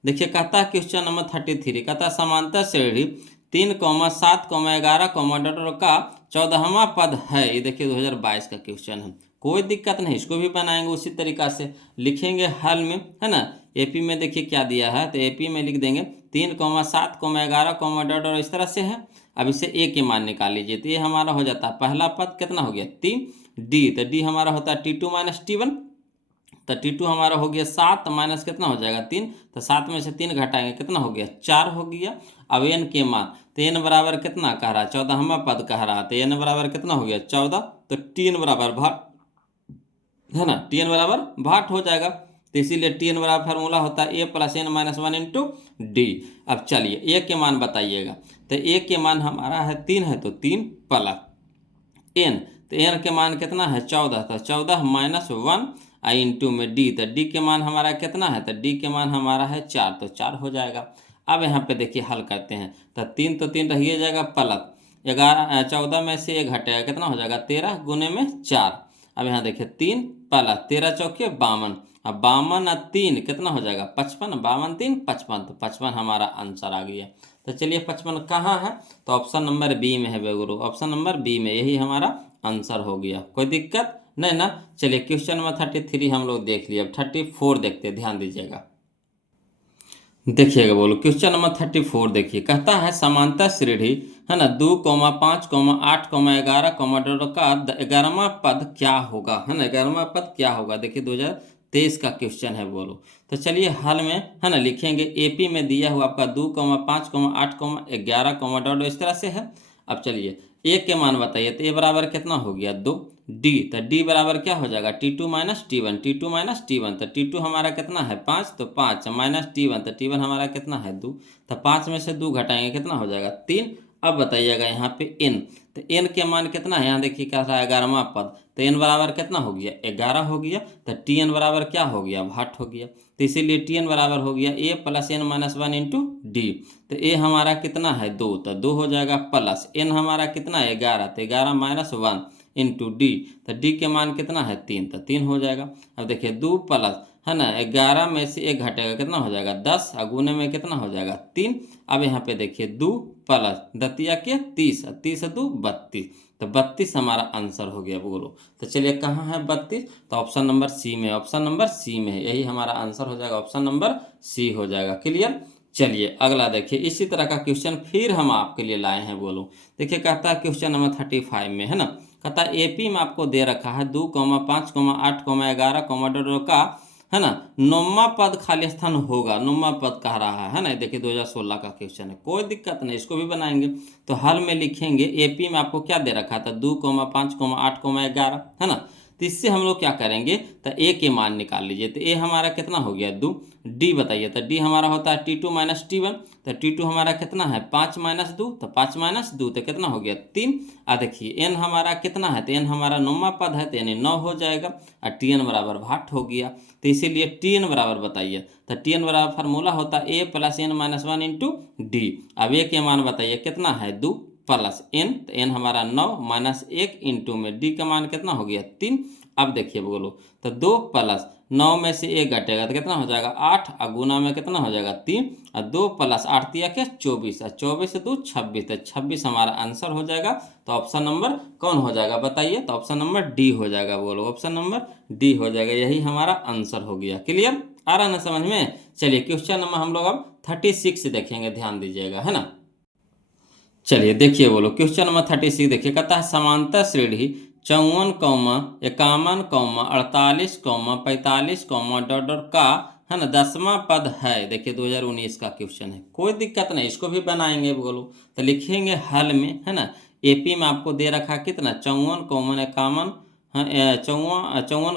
देखिए कहता है क्वेश्चन नंबर 33, कहता है समांतर श्रेणी 3, 7, 11, डॉट का 14वां पद है। ये देखिए 2022 का क्वेश्चन है, कोई दिक्कत नहीं, इसको भी बनाएंगे उसी तरीका से लिखेंगे हल में, है ना। AP में देखिए क्या दिया है, तो AP में लिख देंगे 3, 7, 11, डॉट इस तरह से है। अब इसे A के मान निकाल लीजिए, तो ये हमारा हो जाता है पहला पद कितना हो गया 3, D, तो D हमारा होता है T2 माइनस T1, तो T2 हमारा हो गया 7 माइनस कितना हो जाएगा 3, तो 7 में से 3 घटाएंगे कितना हो गया 4 हो गया। अब n के मान, तो n बराबर कितना कह रहा है 14वां पद कह रहा है, तो n बराबर कितना हो गया 14, तो Tn बराबर भाट है ना, Tn बराबर भाट हो जाएगा। तो इसीलिए Tn बराबर फार्मूला होता है A plus n minus 1 into D. अब चलिए A के मान बताइएगा, तो A के मान हमारा है 3 है, तो 3 प्लस n, तो n के मान कितना है 14, तो 14 माइनस 1 इंटू में डी, तो डी के मान हमारा कितना है, तो डी के मान हमारा है 4, तो 4 हो जाएगा। अब यहाँ पे देखिए हल करते हैं, तो 3 तो 3 रहिए जाएगा प्लस 14 में से 1 घटेगा कितना हो जाएगा 13 गुने में 4। अब यहाँ देखिए 3 प्लस 13 चौके 52, अब 52 और 3 कितना हो जाएगा 55, 52 3 55, तो 55 हमारा आंसर आ गया। तो चलिए 55 कहाँ है, तो ऑप्शन नंबर बी में है बेगुरु, ऑप्शन नंबर बी में, यही हमारा आंसर हो गया। कोई दिक्कत नहीं ना। चलिए क्वेश्चन नंबर 33 हम लोग देख लिए, अब 34 देखते हैं, ध्यान दीजिएगा। देखिएगा बोलो क्वेश्चन नंबर 34 देखिए, कहता है समांतर श्रेणी है ना 2, 5, 8, 11, डॉट का 11वां पद क्या होगा, है ना 11वां पद क्या होगा। देखिए 2023 का क्वेश्चन है बोलो। तो चलिए हल में है ना लिखेंगे, AP में दिया हुआ आपका 2, 5, 8, 11, डॉट इस तरह से है। अब चलिए A के मान बताइए, तो A बराबर कितना हो गया 2, D, तो D बराबर क्या हो जाएगा T2 minus T1, T2 minus T1, तो T2 हमारा कितना है 5, तो 5 माइनस T1, तो T1 हमारा कितना है 2, तो 5 में से 2 घटाएंगे कितना हो जाएगा 3। अब बताइएगा यहाँ पे n, तो n के मान कितना है, यहाँ देखिए क्या था 11वां पद, तो n बराबर कितना हो गया 11 हो गया, तो Tn बराबर क्या हो गया भाट हो गया। तो इसीलिए Tn बराबर हो गया A plus n minus 1 into D, तो A हमारा कितना है 2, तो 2 हो जाएगा प्लस n हमारा कितना है 11, तो 11 माइनस 1 इंटू डी, तो डी के मान कितना है 3, तो 3 हो जाएगा। अब देखिए 2 प्लस है ना 11 में से 1 घटेगा कितना हो जाएगा 10, गुने में कितना हो जाएगा 3। अब यहाँ पे देखिए 2 प्लस दतिया के 30, 30 2 32, तो 32 हमारा आंसर हो गया बोलो। तो चलिए कहाँ है 32, तो ऑप्शन नंबर सी में, ऑप्शन नंबर सी में, यही हमारा आंसर हो जाएगा, ऑप्शन नंबर सी हो जाएगा। क्लियर। चलिए अगला देखिए, इसी तरह का क्वेश्चन फिर हम आपके लिए लाए हैं बोलो। देखिए कहता है क्वेश्चन नंबर 35 में, है ना, कहता है AP में आपको दे रखा है 2, 5, 8, 11, डॉट का है ना 9वां पद खाली स्थान होगा, 9वां पद कह रहा है ना। देखिए 2016 का क्वेश्चन है, कोई दिक्कत नहीं, इसको भी बनाएंगे। तो हल में लिखेंगे, AP में आपको क्या दे रखा था 2, 5, 8, 11 है ना। तो इससे हम लोग क्या करेंगे, तो A के मान निकाल लीजिए, तो A हमारा कितना हो गया 2, D बताइए, तो D हमारा होता है T2 माइनस T1, तो T2 हमारा कितना है 5 माइनस 2, तो 5 माइनस 2 तो कितना हो गया 3। देखिए n हमारा कितना है, तो n हमारा 9वां पद है, तो यानी 9 हो जाएगा, और Tn बराबर भाट हो गया। तो इसीलिए Tn बराबर बताइए, तो Tn बराबर फार्मूला होता है A plus n minus 1 into D. अब A के मान बताइए कितना है 2 प्लस n, तो n हमारा 9 माइनस 1 इंटू में डी का मान कितना हो गया 3। अब देखिए बोलो, तो 2 प्लस 9 में से 1 घटेगा तो कितना हो जाएगा 8, और गुना में कितना हो जाएगा 3, और 2 प्लस 8 दिया क्या 24, और 24 से 2 26, तो 26 हमारा आंसर हो जाएगा। तो ऑप्शन नंबर कौन हो जाएगा बताइए, तो ऑप्शन नंबर डी हो जाएगा। बोलो ऑप्शन नंबर डी हो जाएगा, यही हमारा आंसर हो गया। क्लियर, आ रहा ना समझ में। चलिए क्वेश्चन नंबर हम लोग अब 36 देखेंगे, ध्यान दीजिएगा, है ना। चलिए देखिए बोलो क्वेश्चन नंबर 36 देखिए, कहता है समांतर श्रेणी 54, 51, 48, 45, डॉट डॉट का, है ना, 10वां पद है। देखिए 2019 का क्वेश्चन है, कोई दिक्कत नहीं, इसको भी बनाएंगे। बोलो तो लिखेंगे हल में, है ना। एपी में आपको दे रखा कितना 54, 51, 54, 51,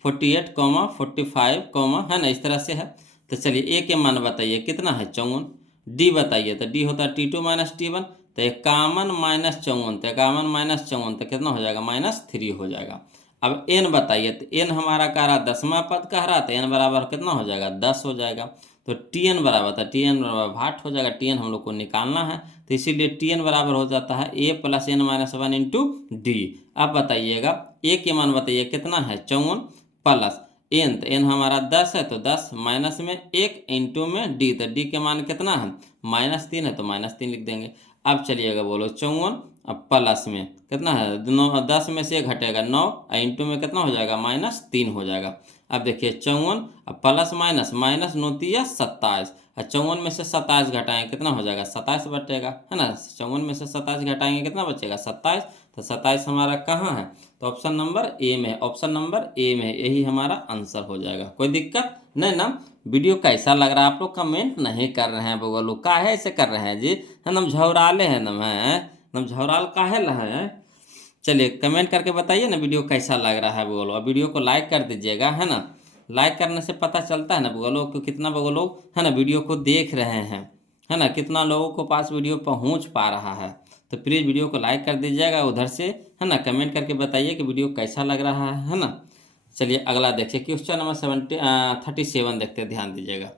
48, 45, है ना, इस तरह से है। तो चलिए ए के मान बताइए कितना है 54, डी बताइए, तो डी होता है T2 माइनस T1, तो 51 माइनस 54, तो 51 माइनस 54 तो कितना हो जाएगा -3 हो जाएगा। अब एन बताइए, तो एन हमारा कह रहा 10वां पद कह रहा, तो एन बराबर कितना हो जाएगा 10 हो जाएगा। तो टीएन बराबर था, टीएन बराबर भाट हो जाएगा, टीएन हम लोग को निकालना है, तो इसीलिए टीएन बराबर हो जाता है A plus N minus 1 into D. अब बताइएगा ए के मान बताइए कितना है 54 प्लस एन, तो एन हमारा 10 है, तो 10 माइनस में 1 इंटू में डी, तो डी के मान कितना है -3 है, तो -3 लिख देंगे। अब चलिएगा बोलो 54 अब प्लस में कितना है 9, 10 में से घटेगा 9, इंटू में कितना हो जाएगा -3 हो जाएगा। अब देखिए 54 अब प्लस माइनस, माइनस 9 तिया 27, और 54 में से 27 घटाएंगे कितना हो जाएगा 27 बचेगा, है ना। 54 में से 27 घटाएंगे कितना बचेगा 27, तो 27 हमारा कहाँ है, तो ऑप्शन नंबर ए में है, ऑप्शन नंबर ए में है, यही हमारा आंसर हो जाएगा। कोई दिक्कत नहीं ना। वीडियो कैसा लग रहा है, आप लोग कमेंट नहीं कर रहे हैं, बोलो काहे ऐसे कर रहे हैं जी, है ना, झौराले हैं ना, मैं हम झौराल काहे लहे हैं। चलिए कमेंट करके बताइए ना वीडियो कैसा लग रहा है, बोलो। और वीडियो को लाइक कर दीजिएगा, है ना, लाइक करने से पता चलता है ना बोलो कि कितना लोग, है ना, वीडियो को देख रहे हैं, है ना, कितना लोगों को पास वीडियो पहुंच पा रहा है। तो प्लीज़ वीडियो को लाइक कर दीजिएगा उधर से, है ना, कमेंट करके बताइए कि वीडियो कैसा लग रहा है ना। चलिए अगला देखिए क्वेश्चन नंबर 37 देखते हैं, ध्यान दीजिएगा।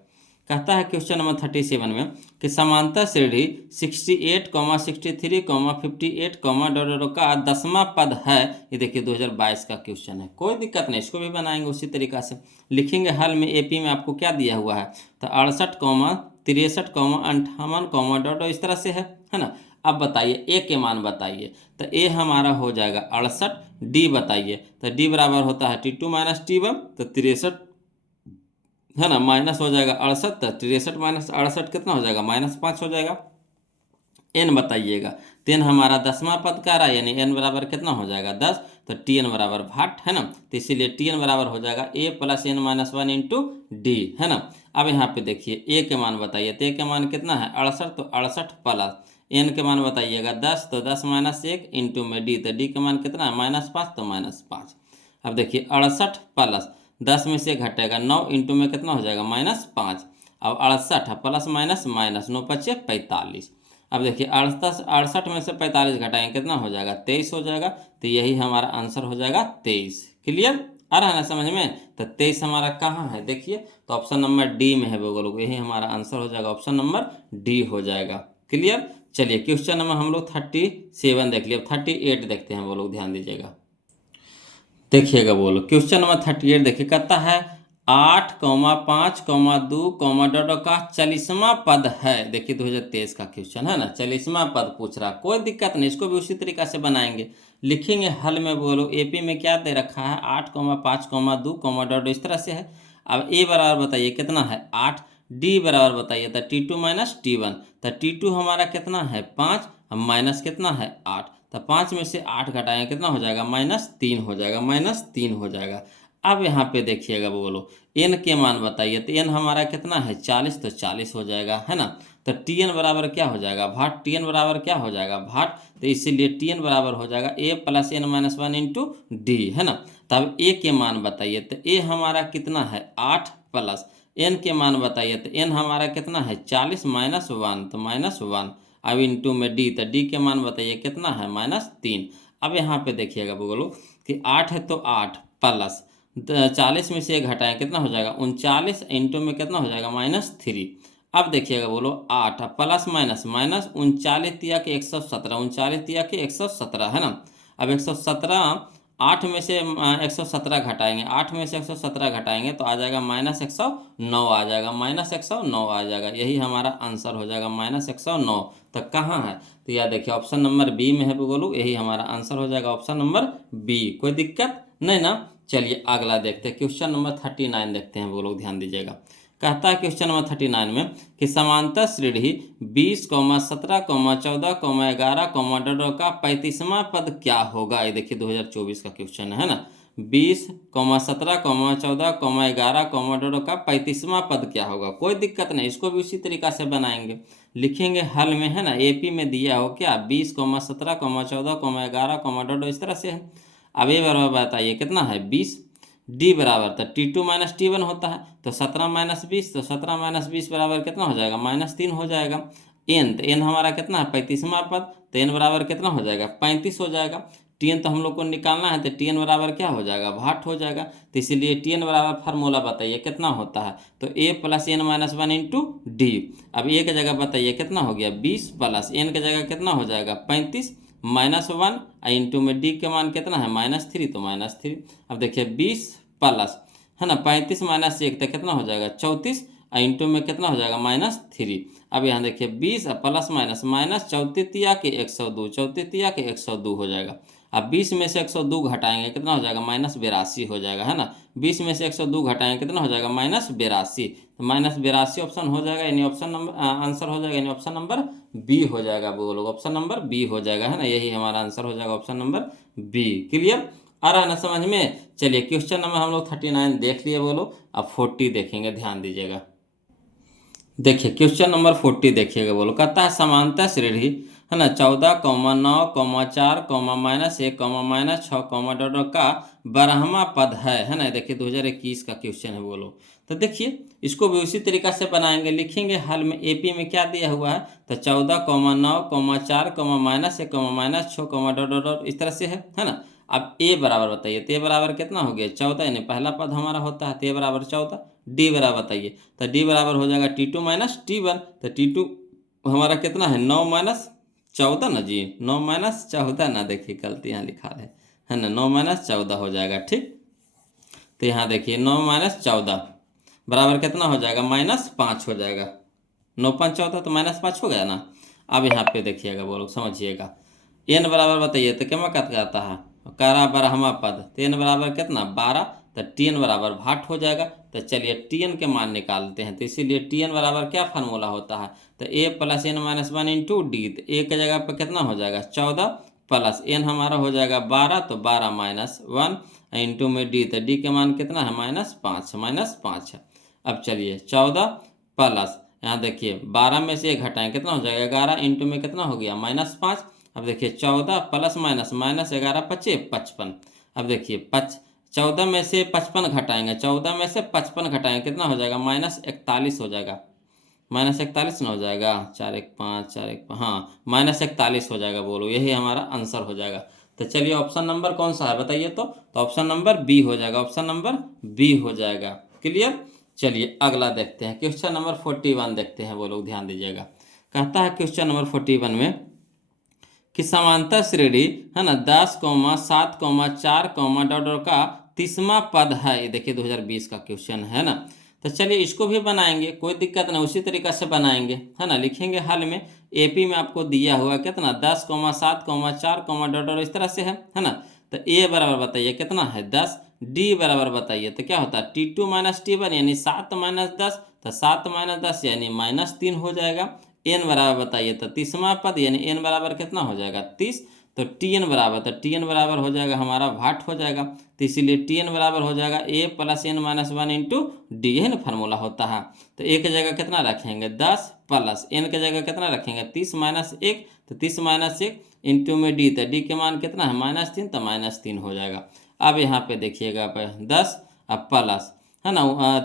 कहता है क्वेश्चन नंबर 37 में कि समांतर श्रेणी 68, 63, 58, डॉट का 10वां पद है। ये देखिए 2022 का क्वेश्चन है, कोई दिक्कत नहीं, इसको भी बनाएंगे उसी तरीका से। लिखेंगे हल में एपी में आपको क्या दिया हुआ है, तो 68, 63, 58, डॉट इस तरह से है ना। अब बताइए ए के मान बताइए, तो ए हमारा हो जाएगा 68, डी बताइए, तो डी बराबर होता है T2 माइनस T1, तो 63, है ना, माइनस हो जाएगा 68, तो 63 माइनस 68 कितना हो जाएगा -5 हो जाएगा। एन बताइएगा, तो एन हमारा 10वां पद का रहा, यानी एन बराबर कितना हो जाएगा 10, तो टी एन बराबर भाट, है ना, तो इसीलिए टी एन बराबर हो जाएगा A plus N minus 1 into D, है ना। अब यहाँ पे देखिए ए के मान बताइए, तो ए के मान कितना है 68, तो 68 प्लस एन के मान बताइएगा 10, तो 10 माइनस 1 इंटू में डी, तो डी के मान कितना है -5, तो -5। अब देखिए 68 प्लस 10 में से घटेगा 9 इंटू में कितना हो जाएगा -5। अब 68 प्लस माइनस माइनस 9 × 5 = 45। अब देखिए 68 में से 45 घटाएंगे कितना हो जाएगा 23 हो जाएगा, तो यही हमारा आंसर हो जाएगा 23। क्लियर, आ रहा है ना समझ में। तो 23 हमारा कहाँ है देखिए, तो ऑप्शन नंबर डी में है वो लोग, यही हमारा आंसर हो जाएगा, ऑप्शन नंबर डी हो जाएगा। क्लियर, चलिए क्वेश्चन नंबर हम लोग 37 देख लिया, 38 देखते हैं वो लोग, ध्यान दीजिएगा। देखिएगा बोलो क्वेश्चन नंबर 38 देखिए, कहता है 8, 5, 2, डॉट का 40वां पद है। देखिए 2023 का क्वेश्चन है ना, 40वां पद पूछ रहा, कोई दिक्कत नहीं, इसको भी उसी तरीका से बनाएंगे। लिखेंगे हल में, बोलो एपी में क्या दे रखा है 8, 5, 2, डॉट इस तरह से है। अब ए बराबर बताइए कितना है 8, डी बराबर बताइए तो T2 माइनस T1, तो T2 हमारा कितना है 5, माइनस कितना है 8, तो 5 में से 8 घटाएंगे कितना हो जाएगा -3 हो जाएगा, -3 हो जाएगा। अब यहाँ पे देखिएगा बोलो एन के मान बताइए, तो एन हमारा कितना है 40, तो 40 हो जाएगा, है ना। तो टी एन बराबर क्या हो जाएगा भाट, टी एन बराबर क्या हो जाएगा भाट, तो इसीलिए टी एन बराबर हो जाएगा A plus N minus 1 into D, है ना। तब ए के मान बताइए, तो ए हमारा कितना है 8 प्लस एन के मान बताइए, तो एन हमारा कितना है 40 माइनस 1, तो -1। अब इंटू में डी, तो डी के मान बताइए कितना है -3। अब यहाँ पे देखिएगा बोलो कि 8 है, तो 8 प्लस 40 में से 1 घटाएं कितना हो जाएगा 39, इंटू में कितना हो जाएगा -3। अब देखिएगा बोलो 8 प्लस माइनस माइनस 39 तिया के 117, 39 तिया के 117, है ना। अब 117, 8 में से 117 घटाएंगे, 8 में से 117 घटाएंगे तो आ जाएगा -109 आ जाएगा, -109 आ जाएगा। यही हमारा आंसर हो जाएगा -109। तो कहाँ है? तो यह देखिए ऑप्शन नंबर बी में है बोलो, यही हमारा आंसर हो जाएगा ऑप्शन नंबर बी। कोई दिक्कत नहीं ना? चलिए अगला देखते हैं, क्वेश्चन नंबर 39 देखते हैं बोलो, ध्यान दीजिएगा। कहता है क्वेश्चन नंबर 39 में कि समांतर श्रेणी 20, 17, 14, 11, का 35वां पद क्या होगा? ये देखिए 2024 का क्वेश्चन है ना। 20, 17, 14, 11, का 35वां पद क्या होगा? कोई दिक्कत नहीं, इसको भी उसी तरीका से बनाएंगे, लिखेंगे हल में, है ना। एपी में दिया हो क्या? 20, 17, 14, 11, इस तरह से है। अब ये बराबर बताइए कितना है? 20। डी बराबर तो T2 माइनस T1 होता है, तो 17 माइनस 20, तो 17 माइनस 20 बराबर कितना हो जाएगा? -3 हो जाएगा। एन, तो एन हमारा कितना है? 35वां पद, तो एन बराबर कितना हो जाएगा? 35 हो जाएगा। टीएन तो हम लोग को निकालना है, तो टीएन बराबर क्या हो जाएगा? भाट हो जाएगा। तो इसीलिए टीएन बराबर फार्मूला बताइए कितना होता है? तो A plus N minus 1 into D. अब ए की जगह बताइए कितना हो गया? 20 प्लस एन की जगह कितना हो जाएगा? 35 -1 इंटू में डी के मान कितना है? -3, तो -3। अब देखिए 20 प्लस, है ना, 35 माइनस 1 तो कितना हो जाएगा? 34, इंटू में कितना हो जाएगा? -3। अब यहाँ देखिए 20 प्लस माइनस, -34 के 102, 34 के 102 हो जाएगा। अब 20 में से 102 घटाएंगे कितना हो जाएगा? -82 हो जाएगा, है ना। 20 में से 102 घटाएंगे कितना हो जाएगा? -82। तो -82 ऑप्शन हो जाएगा, यानी ऑप्शन नंबर आंसर हो जाएगा, यानी ऑप्शन नंबर बी हो जाएगा बोलो, ऑप्शन नंबर बी हो जाएगा, है ना। यही हमारा आंसर हो जाएगा ऑप्शन नंबर बी। क्लियर? आ रहा है ना समझ में? चलिए क्वेश्चन नंबर हम लोग 39 देख लिए बोलो, अब 40 देखेंगे, ध्यान दीजिएगा। देखिए क्वेश्चन नंबर 40 देखिएगा बोलो, कहता है समांतर श्रेणी, है ना, 14, 9, 4, -1, -6, का 12वां पद है ना। देखिए 2021 का क्वेश्चन है बोलो। तो देखिए इसको भी उसी तरीका से बनाएंगे, लिखेंगे हल में। एपी में क्या दिया हुआ है? तो 14, 9, 4, -1, -6, इस तरह से है ना। अब ए बराबर बताइए, तो ए बराबर कितना हो गया? 14, यानी पहला पद हमारा होता है, तो ए बराबर 14। डी बराबर बताइए, तो डी बराबर हो जाएगा T2 माइनस T1। तो T2 हमारा कितना है? 9 माइनस 14 ना जी, 9 माइनस 14 ना, देखिए गलती यहाँ लिखा है ना, 9 माइनस 14 हो जाएगा, ठीक। तो यहाँ देखिए 9 माइनस 14 बराबर कितना हो जाएगा? -5 हो जाएगा। 9 5 14, तो -5 हो गया ना। अब यहाँ पे देखिएगा बोलो, समझिएगा। एन बराबर बताइए, तो क्या मकत करता है? कारा 12वां पद, तो एन बराबर कितना? 12। तो टीएन बराबर भाट हो जाएगा। तो चलिए टीएन के मान निकालते हैं। तो इसीलिए टीएन बराबर क्या फार्मूला होता है? तो A plus N minus 1 into D. तो ए की जगह पर कितना हो जाएगा? 14 प्लस एन हमारा हो जाएगा 12, तो 12 माइनस 1 इंटू में डी। तो डी के मान कितना है? -5 है। अब चलिए 14 प्लस, यहाँ देखिए 12 में से 1 घटाएं कितना हो जाएगा? 11 इंटू में कितना हो गया? -5। अब देखिए 14 प्लस माइनस, -11 5 55। अब देखिए 14 में से 55 घटाएंगे, 14 में से 55 घटाएंगे कितना हो जाएगा? -41 हो जाएगा। -41 ना हो जाएगा? 4 1 5, 4 1 5, हाँ -41 हो जाएगा बोलो, यही हमारा आंसर हो जाएगा। तो चलिए ऑप्शन नंबर कौन सा है बताइए? तो ऑप्शन नंबर बी हो जाएगा, ऑप्शन नंबर बी हो जाएगा। क्लियर? चलिए अगला देखते हैं, क्वेश्चन नंबर 41 देखते हैं वो लोग, ध्यान दीजिएगा। कहता है क्वेश्चन नंबर 41 में कि समांतर श्रेणी, है ना, 10, 7, 4, का 30वां पद है। ये देखिए 2020 का क्वेश्चन है ना। तो चलिए इसको भी बनाएंगे, कोई दिक्कत ना, उसी तरीका से बनाएंगे, है ना। लिखेंगे हल में। एपी में आपको दिया हुआ कितना? 10, 7, 4, इस तरह से है ना। तो ए बराबर बताइए कितना है? 10। डी बराबर बताइए, तो क्या होता है? T2 माइनस T1, यानी 7 माइनस 10। तो 7 माइनस 10 यानी -3 हो जाएगा। एन बराबर बताइए, तो 30वां पद, यानी एन बराबर कितना हो जाएगा? 30। तो टीएन बराबर, तो टीएन बराबर हो जाएगा हमारा भाट हो जाएगा। तो इसीलिए टीएन बराबर हो जाएगा A plus N minus 1 into D, यही ना फार्मूला होता है। तो ए की जगह कितना रखेंगे? 10 प्लस एन की जगह कितना रखेंगे? 30 माइनस 1। तो 30 माइनस 1 इंटू में डी, तो डी के मान कितना है? -3, तो -3 हो जाएगा। अब यहाँ पे देखिएगा 10 अब प्लस, है ना,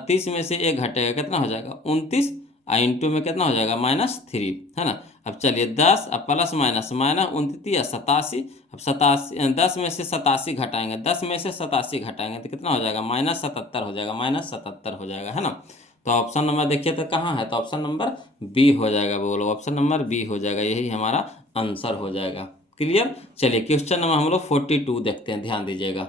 30 में से 1 घटेगा कितना हो जाएगा? 29, इंटू में कितना हो जाएगा? -3, है ना। अब चलिए 10 अब प्लस माइनस, -29 87। अब 87, 10 में से 87 घटाएंगे, 10 में से 87 घटाएंगे तो कितना हो जाएगा? -77 हो जाएगा, -77 हो जाएगा, है ना। तो ऑप्शन नंबर देखिए तो कहाँ है? तो ऑप्शन नंबर बी हो जाएगा बोलो, ऑप्शन नंबर बी हो जाएगा, यही हमारा आंसर हो जाएगा। क्लियर। चलिए क्वेश्चन नंबर हम लोग 42 देखते हैं, ध्यान दीजिएगा।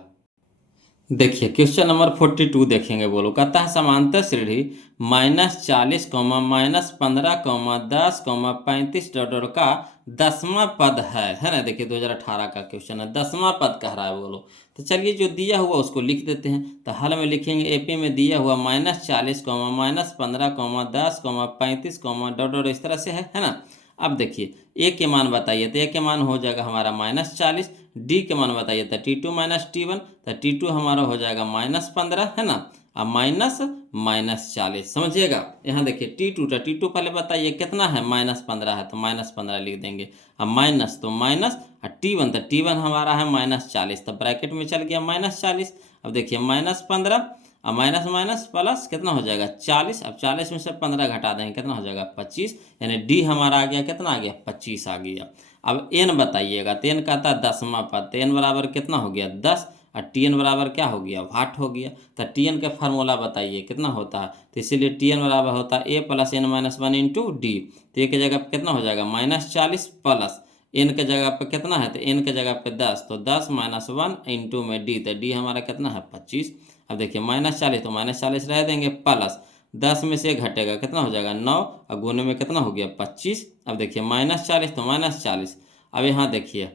देखिए क्वेश्चन नंबर 42 देखेंगे, बोलो कहता है समांतर श्रेणी -40, -15, -10, -35 डॉट का 10वां पद है ना। देखिए 2018 का क्वेश्चन है, 10वां पद कह रहा है बोलो। तो चलिए जो दिया हुआ उसको लिख देते हैं। तो हल में लिखेंगे एपी में दिया हुआ -40, -15, -10, -35 डॉट इस तरह से है ना। अब देखिए ए के मान बताइए, तो ए के मान हो जाएगा हमारा -40, डी के मान बताइए तो T2 - T1, तो T2 हमारा हो जाएगा -15 है ना, अब -40 समझिएगा। यहाँ देखिए T2 पहले बताइए कितना है, -15 है तो -15 लिख देंगे। अब माइनस तो माइनस, और T1 तो T1 हमारा है -40, तो ब्रैकेट में चल गया -40। अब देखिए -15, अब माइनस माइनस प्लस कितना हो जाएगा 40। अब 40 में से 15 घटा देंगे, कितना हो जाएगा 25, यानी डी हमारा आ गया, कितना आ गया 25 आ गया। अब एन बताइएगा, तो एन कहता है 10वां पद, तो एन बराबर कितना हो गया 10, और टी एन बराबर क्या हो गया वाट हो गया। तो टी एन का फार्मूला बताइए कितना होता है, तो इसीलिए टी एन बराबर होता है ए + n - 1 इंटू डी। तो ए के जगह पर कितना हो जाएगा -40 प्लस एन के जगह पर कितना है, तो एन के जगह पे 10, तो 10 - 1 इंटू में डी, तो डी हमारा कितना है 25। अब देखिए -40 तो -40 रह देंगे, प्लस 10 में से घटेगा कितना हो जाएगा 9, और गुने में कितना हो गया 25। अब देखिए -40 तो -40। अब यहाँ देखिए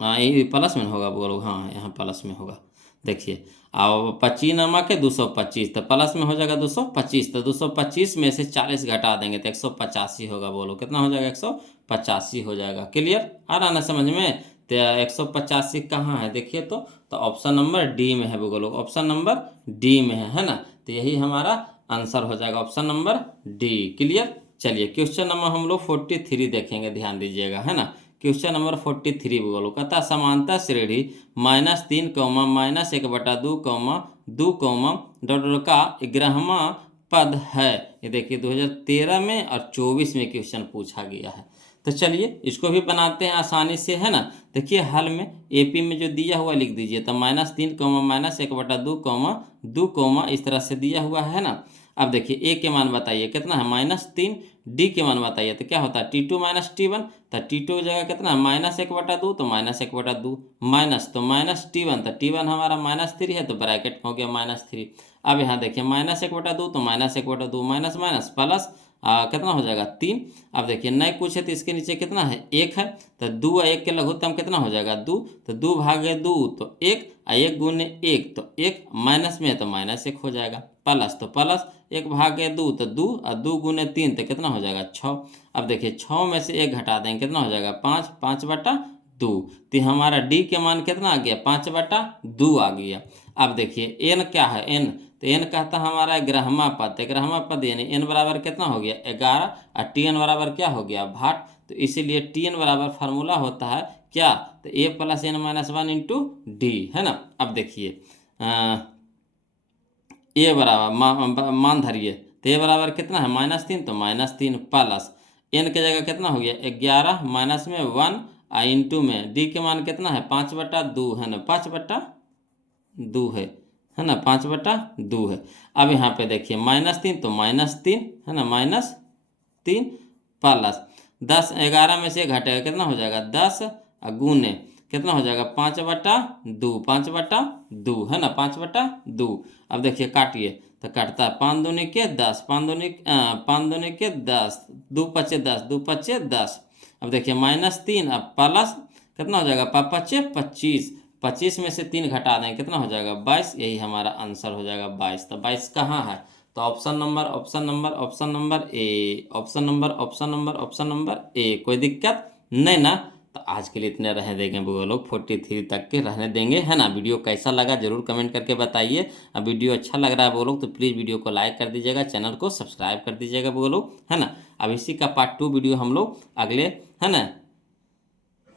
हाँ ये प्लस में होगा बोलो, हाँ यहाँ प्लस में होगा। देखिए अब 25 नमक है 225, तो प्लस में हो जाएगा 225, तो 225 में से 40 घटा देंगे तो 185 होगा। बोलो कितना हो जाएगा 185 हो जाएगा। क्लियर आ रहा ना समझ में। तो 185 कहाँ है देखिए, तो ऑप्शन नंबर डी में है बोलो, ऑप्शन नंबर डी में है ना। तो यही हमारा आंसर हो जाएगा ऑप्शन नंबर डी। क्लियर। चलिए क्वेश्चन नंबर हम लोग 43 देखेंगे, ध्यान दीजिएगा है ना। क्वेश्चन नंबर 43 बोलो कहता समांतर श्रेणी -3, -1/2, 2, डॉट का 11वां पद है। ये देखिए 2013 में और 24 में क्वेश्चन पूछा गया है। तो चलिए इसको भी बनाते हैं आसानी से है ना। देखिए हल में एपी में जो दिया हुआ लिख दीजिए, तो -3, -1/2, 2, इस तरह से दिया हुआ है ना। अब देखिए ए के मान बताइए कितना है -3, डी के मान बताइए तो क्या होता है T2 - T1, तो T2 की जगह कितना है -1/2, तो -1/2 माइनस तो -T1, तो T1 हमारा -3 है तो ब्रैकेट हो गया -3। अब यहाँ देखिए -1/2 तो -1/2 माइनस माइनस प्लस कितना हो जाएगा 3। अब देखिए नहीं कुछ है तो इसके नीचे कितना है 1 है, तो 2 और 1 के लघुत्तम कितना हो जाएगा 2, तो 2 भागे 2 तो 1, और 1 गुने 1 तो 1, माइनस में है तो -1 हो जाएगा, प्लस तो प्लस 1 भागे 2 तो 2, और 2 गुने 3 तो कितना हो जाएगा 6। अब देखिए 6 में से 1 घटा देंगे कितना हो जाएगा 5, 5/2। तो हमारा डी के मान कितना आ गया 5/2 आ गया। अब देखिए एन क्या है एन, तो एन कहता है हमारा 11वां पद, 11वां पद यानी एन बराबर कितना हो गया 11, और टी एन बराबर क्या हो गया भाट। तो इसीलिए टी एन बराबर फार्मूला होता है क्या, तो ए + n - 1 इंटू डी है ना। अब देखिए ए बराबर मान धरिए, तो ए बराबर कितना है -3, तो -3 प्लस एन के जगह कितना हो गया 11, माइनस में 1, और इंटू में डी के मान कितना है 5/2 है ना, 5/2 है ना, 5/2 है। अब यहाँ पे देखिए -3 तो -3 है ना, -3 प्लस 10, 11 में से घटेगा कितना हो जाएगा 10, और गुने कितना हो जाएगा 5/2, 5/2 है ना, 5/2। अब देखिए काटिए तो कटता है 5 दूनी के 10, 5 दूनी के 10, 2 पचे 10, 2 पचे 10। अब देखिए -3 अब प्लस कितना हो जाएगा 5 पचे 25, 25 में से 3 घटा दें कितना हो जाएगा 22, यही हमारा आंसर हो जाएगा 22। तो 22 कहाँ है, तो option number A, option number ए। कोई दिक्कत नहीं ना। तो आज के लिए इतने रहने देंगे वो लोग, 43 तक के रहने देंगे है ना। वीडियो कैसा लगा जरूर कमेंट करके बताइए। अब वीडियो अच्छा लग रहा है वो लोग तो प्लीज़ वीडियो को लाइक कर दीजिएगा, चैनल को सब्सक्राइब कर दीजिएगा वो लोग है ना। अब इसी का पार्ट 2 वीडियो हम लोग अगले है ना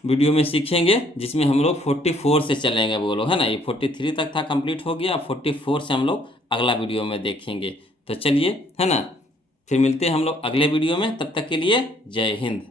वीडियो में सीखेंगे, जिसमें हम लोग 44 से चलेंगे वो लोग है ना। ये 43 तक था कंप्लीट हो गया, 44 से हम लोग अगला वीडियो में देखेंगे। तो चलिए है ना, फिर मिलते हैं हम लोग अगले वीडियो में, तब तक के लिए जय हिंद।